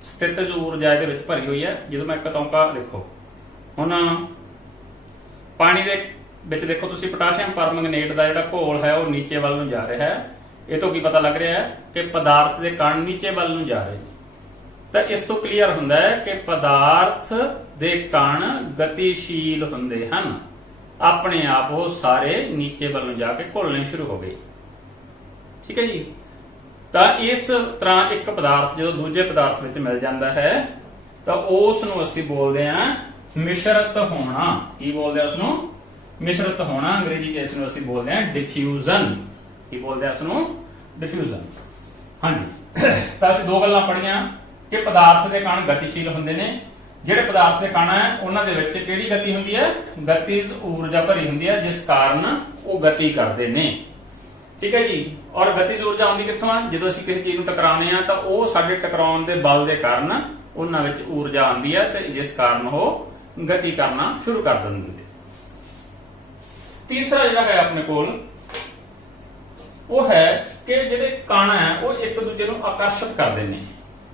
ਸਥਿਤਜ ਊਰਜਾ ਇਹਦੇ ਵਿੱਚ ਭਰੀ ਹੋਈ ਹੈ। ਜਦੋਂ ਮੈਂ ਇੱਕ ਤੌਂਕਾ, ਦੇਖੋ ਹੁਣ ਪਾਣੀ ਦੇ ਵਿੱਚ ਦੇਖੋ ਤੁਸੀਂ ਪੋਟਾਸ਼ੀਅਮ ਪਰਮੰਗਨੇਟ ਦਾ ਜਿਹੜਾ ਘੋਲ ਹੈ ਉਹ ਨੀਚੇ ਵੱਲ ਨੂੰ ਜਾ ਰਿਹਾ ਹੈ। ਇਹ ਤੋਂ ਕੀ ਪਤਾ ਲੱਗ ਰਿਹਾ ਹੈ ਕਿ ਪਦਾਰਥ ਦੇ ਕਣ ਨੀਚੇ ਵੱਲ ਨੂੰ ਜਾ ਰਹੇ ਨੇ। ਤਾਂ ਇਸ ਤੋਂ ਕਲੀਅਰ ਹੁੰਦਾ ਹੈ ਕਿ ਪਦਾਰਥ ਦੇ ਕਣ ਗਤੀਸ਼ੀਲ ਹੁੰਦੇ ਹਨ। ਆਪਣੇ ਆਪ ਉਹ ਸਾਰੇ ਨੀਚੇ ਵੱਲ ਨੂੰ ਜਾ ਕੇ ਘੁਲਣੇ ਸ਼ੁਰੂ ਹੋ ਗਏ। ਠੀਕ ਹੈ ਜੀ। ਤਾਂ ਇਸ ਤਰ੍ਹਾਂ ਇੱਕ ਪਦਾਰਥ ਜਦੋਂ ਦੂਜੇ ਪਦਾਰਥ ਵਿੱਚ ਮਿਲ ਜਾਂਦਾ ਹੈ ਤਾਂ ਉਸ ਨੂੰ ਅਸੀਂ ਬੋਲਦੇ ਹਾਂ ਮਿਸ਼ਰਤ ਹੋਣਾ। ਕੀ ਬੋਲਦੇ ਆ ਉਸ ਨੂੰ? ਮਿਸ਼ਰਤ ਹੋਣਾ। ਅੰਗਰੇਜ਼ੀ ਚ ਇਸ ਨੂੰ ਅਸੀਂ ਬੋਲਦੇ ਹਾਂ ਡਿਫਿਊਜ਼ਨ। ਕੀ ਬੋਲਦੇ ਆ ਉਸ ਨੂੰ? ਡਿਫਿਊਜ਼ਨ। ਹਾਂਜੀ, ਤਾਂ ਅਸੀਂ ਦੋ ਗੱਲਾਂ ਪੜ੍ਹੀਆਂ ਕਿ ਪਦਾਰਥ ਦੇ ਕਣ ਗਤੀਸ਼ੀਲ ਹੁੰਦੇ ਨੇ। ਜਿਹੜੇ ਪਦਾਰਥ ਦੇ ਕਣ ਹੈ ਉਹਨਾਂ ਦੇ ਵਿੱਚ ਕਿਹੜੀ ਗਤੀ ਹੁੰਦੀ ਹੈ? ਗਤਿਜ ਊਰਜਾ ਭਰੀ ਹੁੰਦੀ ਹੈ, ਜਿਸ ਕਾਰਨ ਉਹ ਗਤੀ ਕਰਦੇ ਨੇ। ਠੀਕ ਹੈ ਜੀ। ਔਰ ਗਤਿਜ ਊਰਜਾ ਆਉਂਦੀ ਕਿੱਥੋਂ ਆ? ਜਦੋਂ ਅਸੀਂ ਕਿਸੇ ਚੀਜ਼ ਨੂੰ ਟਕਰਾਉਂਦੇ ਆ ਤਾਂ ਉਹ ਸਾਡੇ ਟਕਰਾਉਣ ਦੇ ਬਲ ਦੇ ਕਾਰਨ ਉਹਨਾਂ ਵਿੱਚ ਊਰਜਾ ਆਉਂਦੀ ਹੈ ਤੇ ਜਿਸ ਕਾਰਨ ਉਹ ਗਤੀ ਕਰਨਾ ਸ਼ੁਰੂ ਕਰ ਦਿੰਦੇ ਨੇ। ਤੀਸਰਾ ਜਿਹੜਾ ਹੈ ਆਪਣੇ ਕੋਲ ਉਹ ਹੈ ਕਿ ਜਿਹੜੇ ਕਣ ਹੈ ਉਹ ਇੱਕ ਦੂਜੇ ਨੂੰ ਆਕਰਸ਼ਿਤ ਕਰਦੇ ਨੇ।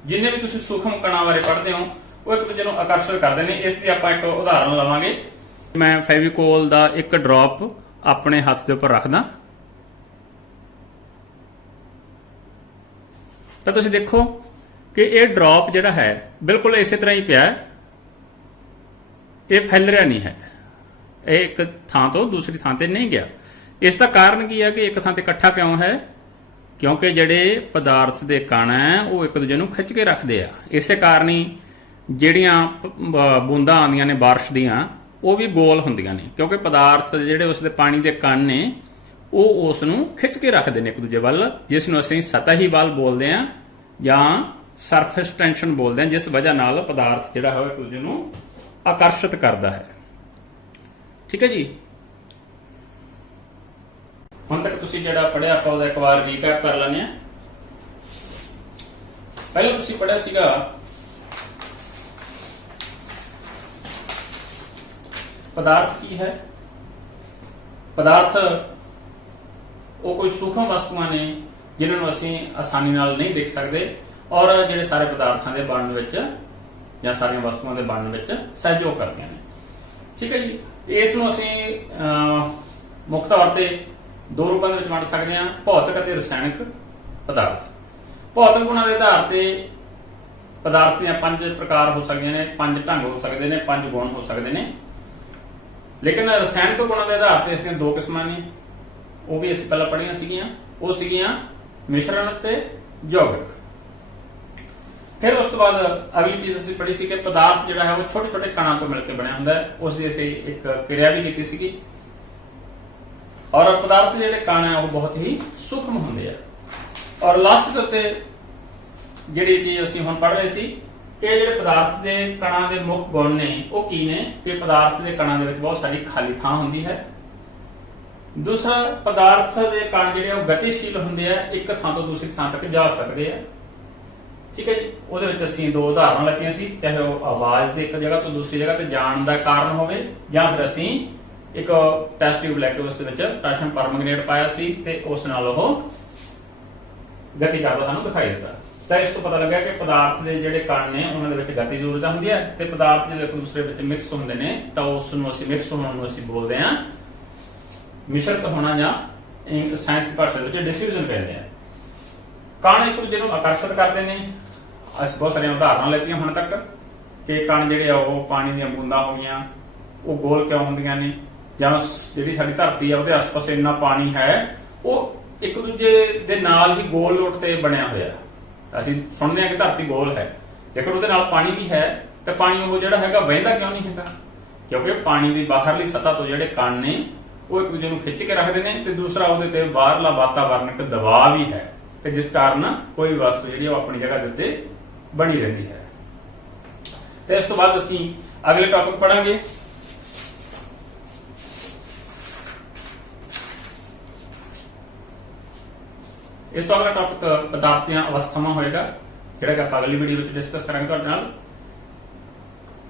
ਜਿੰਨੇ ਵੀ ਤੁਸੀਂ ਸੂਖਮ ਕਣਾਂ ਬਾਰੇ ਪੜ੍ਹਦੇ ਹੋ ਉਹ ਇੱਕ ਦੂਜੇ ਨੂੰ ਆਕਰਸ਼ਿਤ ਕਰਦੇ ਨੇ। ਇਸ ਦੀ ਆਪਾਂ ਇੱਕ ਉਦਾਹਰਨ ਲਵਾਂਗੇ। ਮੈਂ ਫੈਵੀਕੋਲ ਦਾ ਇੱਕ ਡ੍ਰੌਪ ਆਪਣੇ ਹੱਥ ਦੇ ਉੱਪਰ ਰੱਖਦਾ ਤਾਂ ਤੁਸੀਂ ਦੇਖੋ ਕਿ ਇਹ ਡ੍ਰੌਪ ਜਿਹੜਾ ਹੈ ਬਿਲਕੁਲ ਇਸੇ ਤਰ੍ਹਾਂ ਹੀ ਪਿਆ ਹੈ, ਇਹ ਫੈਲ ਰਿਹਾ ਨਹੀਂ ਹੈ, ਇਹ ਇੱਕ ਥਾਂ ਤੋਂ ਦੂਸਰੀ ਥਾਂ ਤੇ ਨਹੀਂ ਗਿਆ। ਇਸ ਦਾ ਕਾਰਨ ਕੀ ਹੈ ਕਿ ਇੱਕ ਥਾਂ ਤੇ ਇਕੱਠਾ ਕਿਉਂ ਹੈ? ਕਿਉਂਕਿ ਜਿਹੜੇ ਪਦਾਰਥ ਦੇ ਕਣ ਹੈ ਉਹ ਇੱਕ ਦੂਜੇ ਨੂੰ ਖਿੱਚ ਕੇ ਰੱਖਦੇ ਆ। ਇਸੇ ਕਾਰਨ ਹੀ ਜਿਹੜੀਆਂ ਬੂੰਦਾਂ ਆਉਂਦੀਆਂ ਨੇ ਬਾਰਿਸ਼ ਦੀਆਂ ਉਹ ਵੀ ਗੋਲ ਹੁੰਦੀਆਂ ਨੇ, ਕਿਉਂਕਿ ਪਦਾਰਥ ਜਿਹੜੇ ਉਸ ਦੇ ਪਾਣੀ ਦੇ ਕਣ ਨੇ ਉਹ ਉਸ ਨੂੰ ਖਿੱਚ ਕੇ ਰੱਖਦੇ ਨੇ ਇੱਕ ਦੂਜੇ ਵੱਲ, ਜਿਸ ਨੂੰ ਅਸੀਂ ਸਤਹੀ ਬਲ ਬੋਲਦੇ ਆ ਜਾਂ ਸਰਫੇਸ ਟੈਂਸ਼ਨ ਬੋਲਦੇ ਆ, ਜਿਸ ਵਜ੍ਹਾ ਨਾਲ ਪਦਾਰਥ ਜਿਹੜਾ ਹੈ ਇੱਕ ਦੂਜੇ ਨੂੰ ਆਕਰਸ਼ਿਤ ਕਰਦਾ ਹੈ। ਠੀਕ ਹੈ ਜੀ। ਹੁਣ ਤੱਕ ਤੁਸੀਂ ਜਿਹੜਾ ਪੜਿਆ ਆਪਾਂ ਉਹਦਾ ਇੱਕ ਵਾਰ ਰੀਕੈਪ ਕਰ ਲੈਂਦੇ ਆ। ਪਹਿਲਾਂ ਤੁਸੀਂ ਪੜਿਆ ਸੀਗਾ ਪਦਾਰਥ ਕੀ ਹੈ। ਪਦਾਰਥ ਉਹ ਕੋਈ ਸੂਖਮ ਵਸਤੂਆਂ ਨੇ ਜਿਨ੍ਹਾਂ ਨੂੰ ਅਸੀਂ ਆਸਾਨੀ ਨਾਲ ਨਹੀਂ ਦੇਖ ਸਕਦੇ ਔਰ ਜਿਹੜੇ ਸਾਰੇ ਪਦਾਰਥਾਂ ਦੇ ਬਣਨ ਵਿੱਚ ਜਾਂ ਸਾਰੀਆਂ ਵਸਤੂਆਂ ਦੇ ਬਣਨ ਵਿੱਚ ਸਹਿਯੋਗ ਕਰਦੀਆਂ ਨੇ। ਠੀਕ ਹੈ ਜੀ। ਇਸ ਨੂੰ ਅਸੀਂ ਮੁੱਖ ਤੌਰ ਤੇ ਦੋ ਰੂਪਾਂ ਦੇ ਵਿੱਚ ਵੰਡ ਸਕਦੇ ਹਾਂ, ਭੌਤਿਕ ਅਤੇ ਰਸਾਇਣਕ ਪਦਾਰਥ। ਭੌਤਿਕ ਗੁਣਾਂ ਦੇ ਆਧਾਰ ਤੇ ਪਦਾਰਥ ਦੀਆਂ 5 ਪ੍ਰਕਾਰ ਹੋ ਸਕਦੀਆਂ ਨੇ, 5 ਢੰਗ ਹੋ ਸਕਦੇ ਨੇ, 5 ਗੁਣ ਹੋ ਸਕਦੇ ਨੇ। ਲੇਕਿਨ ਰਸਾਇਣਕ ਗੁਣਾਂ ਦੇ ਆਧਾਰ ਤੇ ਇਸ ਦੀਆਂ ਦੋ ਕਿਸਮਾਂ ਨੇ, ਉਹ ਵੀ ਅਸੀਂ ਪਹਿਲਾਂ ਪੜ੍ਹੀਆਂ ਸੀਗੀਆਂ। ਉਹ ਸੀਗੀਆਂ ਮਿਸ਼ਰਣ ਤੇ ਯੌਗਿਕ। ਫਿਰ ਉਸ ਤੋਂ ਬਾਅਦ ਅਗਲੀ ਚੀਜ਼ ਅਸੀਂ ਪੜ੍ਹੀ ਸੀ ਕਿ ਪਦਾਰਥ ਜਿਹੜਾ ਹੈ ਉਹ ਛੋਟੇ ਛੋਟੇ ਕਣਾਂ ਤੋਂ ਮਿਲ ਕੇ ਬਣਿਆ ਹੁੰਦਾ ਹੈ। ਉਸ ਦੀ ਅਸੀਂ ਇੱਕ ਕਿਰਿਆ ਵੀ ਕੀਤੀ ਸੀਗੀ ਔਰ ਪਦਾਰਥ ਦੇ ਜਿਹੜੇ ਕਣ ਹੈ ਉਹ ਬਹੁਤ ਹੀ ਸੂਖਮ ਹੁੰਦੇ ਆ। ਔਰ ਲਾਸਟ ਦੇ ਉੱਤੇ ਜਿਹੜੀ ਚੀਜ਼ ਅਸੀਂ ਹੁਣ ਪੜ੍ਹ ਰਹੇ ਸੀ ਕਿ ਜਿਹੜੇ ਪਦਾਰਥ ਦੇ ਕਣਾਂ ਦੇ ਮੁੱਖ ਗੁਣ ਨੇ ਉਹ ਕੀ ਨੇ ਕਿ ਪਦਾਰਥ ਦੇ ਕਣਾਂ ਦੇ ਵਿੱਚ ਬਹੁਤ ਸਾਰੀ ਖਾਲੀ ਥਾਂ ਹੁੰਦੀ ਹੈ। ਦੂਸਰਾ, ਪਦਾਰਥ ਦੇ ਕਣ ਜਿਹੜੇ ਉਹ ਗਤੀਸ਼ੀਲ ਹੁੰਦੇ ਆ, ਇੱਕ ਥਾਂ ਤੋਂ ਦੂਸਰੀ ਥਾਂ ਤੱਕ ਜਾ ਸਕਦੇ ਆ। ਠੀਕ ਹੈ ਜੀ। ਉਹਦੇ ਵਿੱਚ ਅਸੀਂ ਦੋ ਉਦਾਹਰਨਾਂ ਲਿਖੀਆਂ ਸੀ, ਚਾਹੇ ਉਹ ਆਵਾਜ਼ ਦੇ ਇੱਕ ਜਗ੍ਹਾ ਤੋਂ ਦੂਸਰੀ ਜਗ੍ਹਾ ਤੇ ਜਾਣ ਦਾ ਕਾਰਨ ਹੋਵੇ ਜਾਂ ਫਿਰ ਅਸੀਂ ਇੱਕ ਟੈਸਟ ਟਿਊਬ ਲੈ ਕੇ ਉਸ ਵਿੱਚ ਟੈਂਸ਼ਨ ਪਰਮੈਂਗਨੇਟ ਪਾਇਆ ਸੀ ਤੇ ਉਸ ਨਾਲ ਉਹ ਗਤੀ ਕਰਦਾ ਸਾਨੂੰ ਦਿਖਾਈ ਦਿੱਤਾ। ਤਾਂ ਇਸ ਤੋਂ ਪਤਾ ਲੱਗਾ ਕਿ ਪਦਾਰਥ ਦੇ ਜਿਹੜੇ ਕਣ ਨੇ ਉਹਨਾਂ ਦੇ ਵਿੱਚ ਗਤੀ ਊਰਜਾ ਹੁੰਦੀ ਹੈ ਤੇ ਪਦਾਰਥ ਜਿਹੜੇ ਇੱਕ ਦੂਸਰੇ ਵਿੱਚ ਮਿਕਸ ਹੁੰਦੇ ਨੇ ਤਾਂ ਉਸ ਨੂੰ ਅਸੀਂ ਮਿਕਸ ਹੋਣ ਨੂੰ ਅਸੀਂ ਬੋਲਦੇ ਹਾਂ ਮਿਸ਼ਰਤ ਹੋਣਾ ਜਾਂ ਸਾਇੰਸ ਦੀ ਭਾਸ਼ਾ ਵਿੱਚ ਡਿਫਿਊਜ਼ਨ ਕਹਿੰਦੇ ਆ। ਕਣ ਇੱਕ ਦੂਜੇ ਨੂੰ ਆਕਰਸ਼ਿਤ ਕਰਦੇ ਨੇ। ਅਸੀਂ ਬਹੁਤ ਸਾਰੀਆਂ ਉਦਾਹਰਨਾਂ ਲਿੱਤੀਆਂ ਹੁਣ ਤੱਕ ਕਿ ਕਣ ਜਿਹੜੇ ਆ ਉਹ ਪਾਣੀ ਦੀਆਂ ਬੂੰਦਾਂ ਹੋ ਗਈਆਂ, ਉਹ ਗੋਲ ਕਿਉਂ ਹੁੰਦੀਆਂ ਨੇ, ਜਾਂ ਜਿਹੜੀ ਸਾਡੀ ਧਰਤੀ ਆ ਉਹਦੇ ਆਸ-ਪਾਸੇ ਇੰਨਾ ਪਾਣੀ ਹੈ ਉਹ ਇੱਕ ਦੂਜੇ ਦੇ ਨਾਲ ਹੀ ਗੋਲ ਲੋਟ ਤੇ ਬਣਿਆ ਹੋਇਆ। ਅਸੀਂ ਸੁਣਦੇ ਹਾਂ ਕਿ ਧਰਤੀ ਗੋਲ ਹੈ, ਜੇਕਰ ਉਹਦੇ ਨਾਲ ਪਾਣੀ ਵੀ ਹੈ ਤਾਂ ਪਾਣੀ ਉਹ ਜਿਹੜਾ ਹੈਗਾ ਵਹਿੰਦਾ ਕਿਉਂ ਨਹੀਂ ਹੈਗਾ? ਕਿਉਂਕਿ ਪਾਣੀ ਦੀ ਬਾਹਰਲੀ ਸਤ੍ਹਾ ਤੋਂ ਜਿਹੜੇ ਕਣ ਨੇ ਉਹ ਇੱਕ ਦੂਜੇ ਨੂੰ ਖਿੱਚ ਕੇ ਰੱਖਦੇ ਨੇ ਤੇ ਦੂਸਰਾ ਉਹਦੇ ਤੇ ਬਾਹਰਲਾ ਵਾਤਾਵਰਣਕ ਦਬਾਅ ਵੀ ਹੈ ਤੇ ਜਿਸ ਕਾਰਨ ਕੋਈ ਵੀ ਵਸਤੂ ਜਿਹੜੀ ਉਹ ਆਪਣੀ ਜਗ੍ਹਾ ਦੇ ਉੱਤੇ ਬਣੀ ਰਹਿੰਦੀ ਹੈ। ਤੇ ਇਸ ਤੋਂ ਬਾਅਦ ਅਸੀਂ ਅਗਲੇ ਟੌਪਿਕ ਪੜਾਂਗੇ। ਇਸ ਤੋਂ ਅਗਲਾ ਟੌਪਿਕ ਪਦਾਰਥ ਦੀਆਂ ਅਵਸਥਾਵਾਂ ਹੋਏਗਾ, ਜਿਹੜਾ ਕਿ ਆਪਾਂ ਅਗਲੀ ਵੀਡੀਓ ਵਿੱਚ ਡਿਸਕਸ ਕਰਾਂਗੇ ਤੁਹਾਡੇ ਨਾਲ।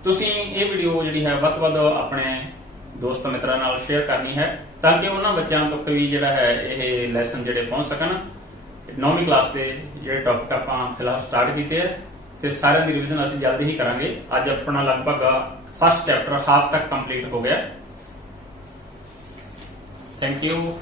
ਤੁਸੀਂ ਇਹ ਵੀਡੀਓ ਜਿਹੜੀ ਹੈ ਵੱਧ ਤੋਂ ਵੱਧ ਆਪਣੇ ਦੋਸਤਾਂ ਮਿੱਤਰਾਂ ਨਾਲ ਸ਼ੇਅਰ ਕਰਨੀ ਹੈ ਤਾਂ ਕਿ ਉਹਨਾਂ ਬੱਚਿਆਂ ਤੱਕ ਵੀ ਜਿਹੜਾ ਹੈ ਇਹ ਲੈਸਨ ਜਿਹੜੇ ਪਹੁੰਚ ਸਕਣ। 9ਵੀਂ ਕਲਾਸ ਦੇ ਜਿਹੜੇ ਟੌਪਿਕ ਆਪਾਂ ਫਿਲਹਾਲ ਸਟਾਰਟ ਕੀਤੇ ਹੈ ਤੇ ਸਾਰਿਆਂ ਦੀ ਰਿਵੀਜ਼ਨ ਅਸੀਂ ਜਲਦੀ ਹੀ ਕਰਾਂਗੇ। ਅੱਜ ਆਪਣਾ ਲਗਭਗ ਫਸਟ ਚੈਪਟਰ ਹਾਫ ਤੱਕ ਕੰਪਲੀਟ ਹੋ ਗਿਆ। Thank you.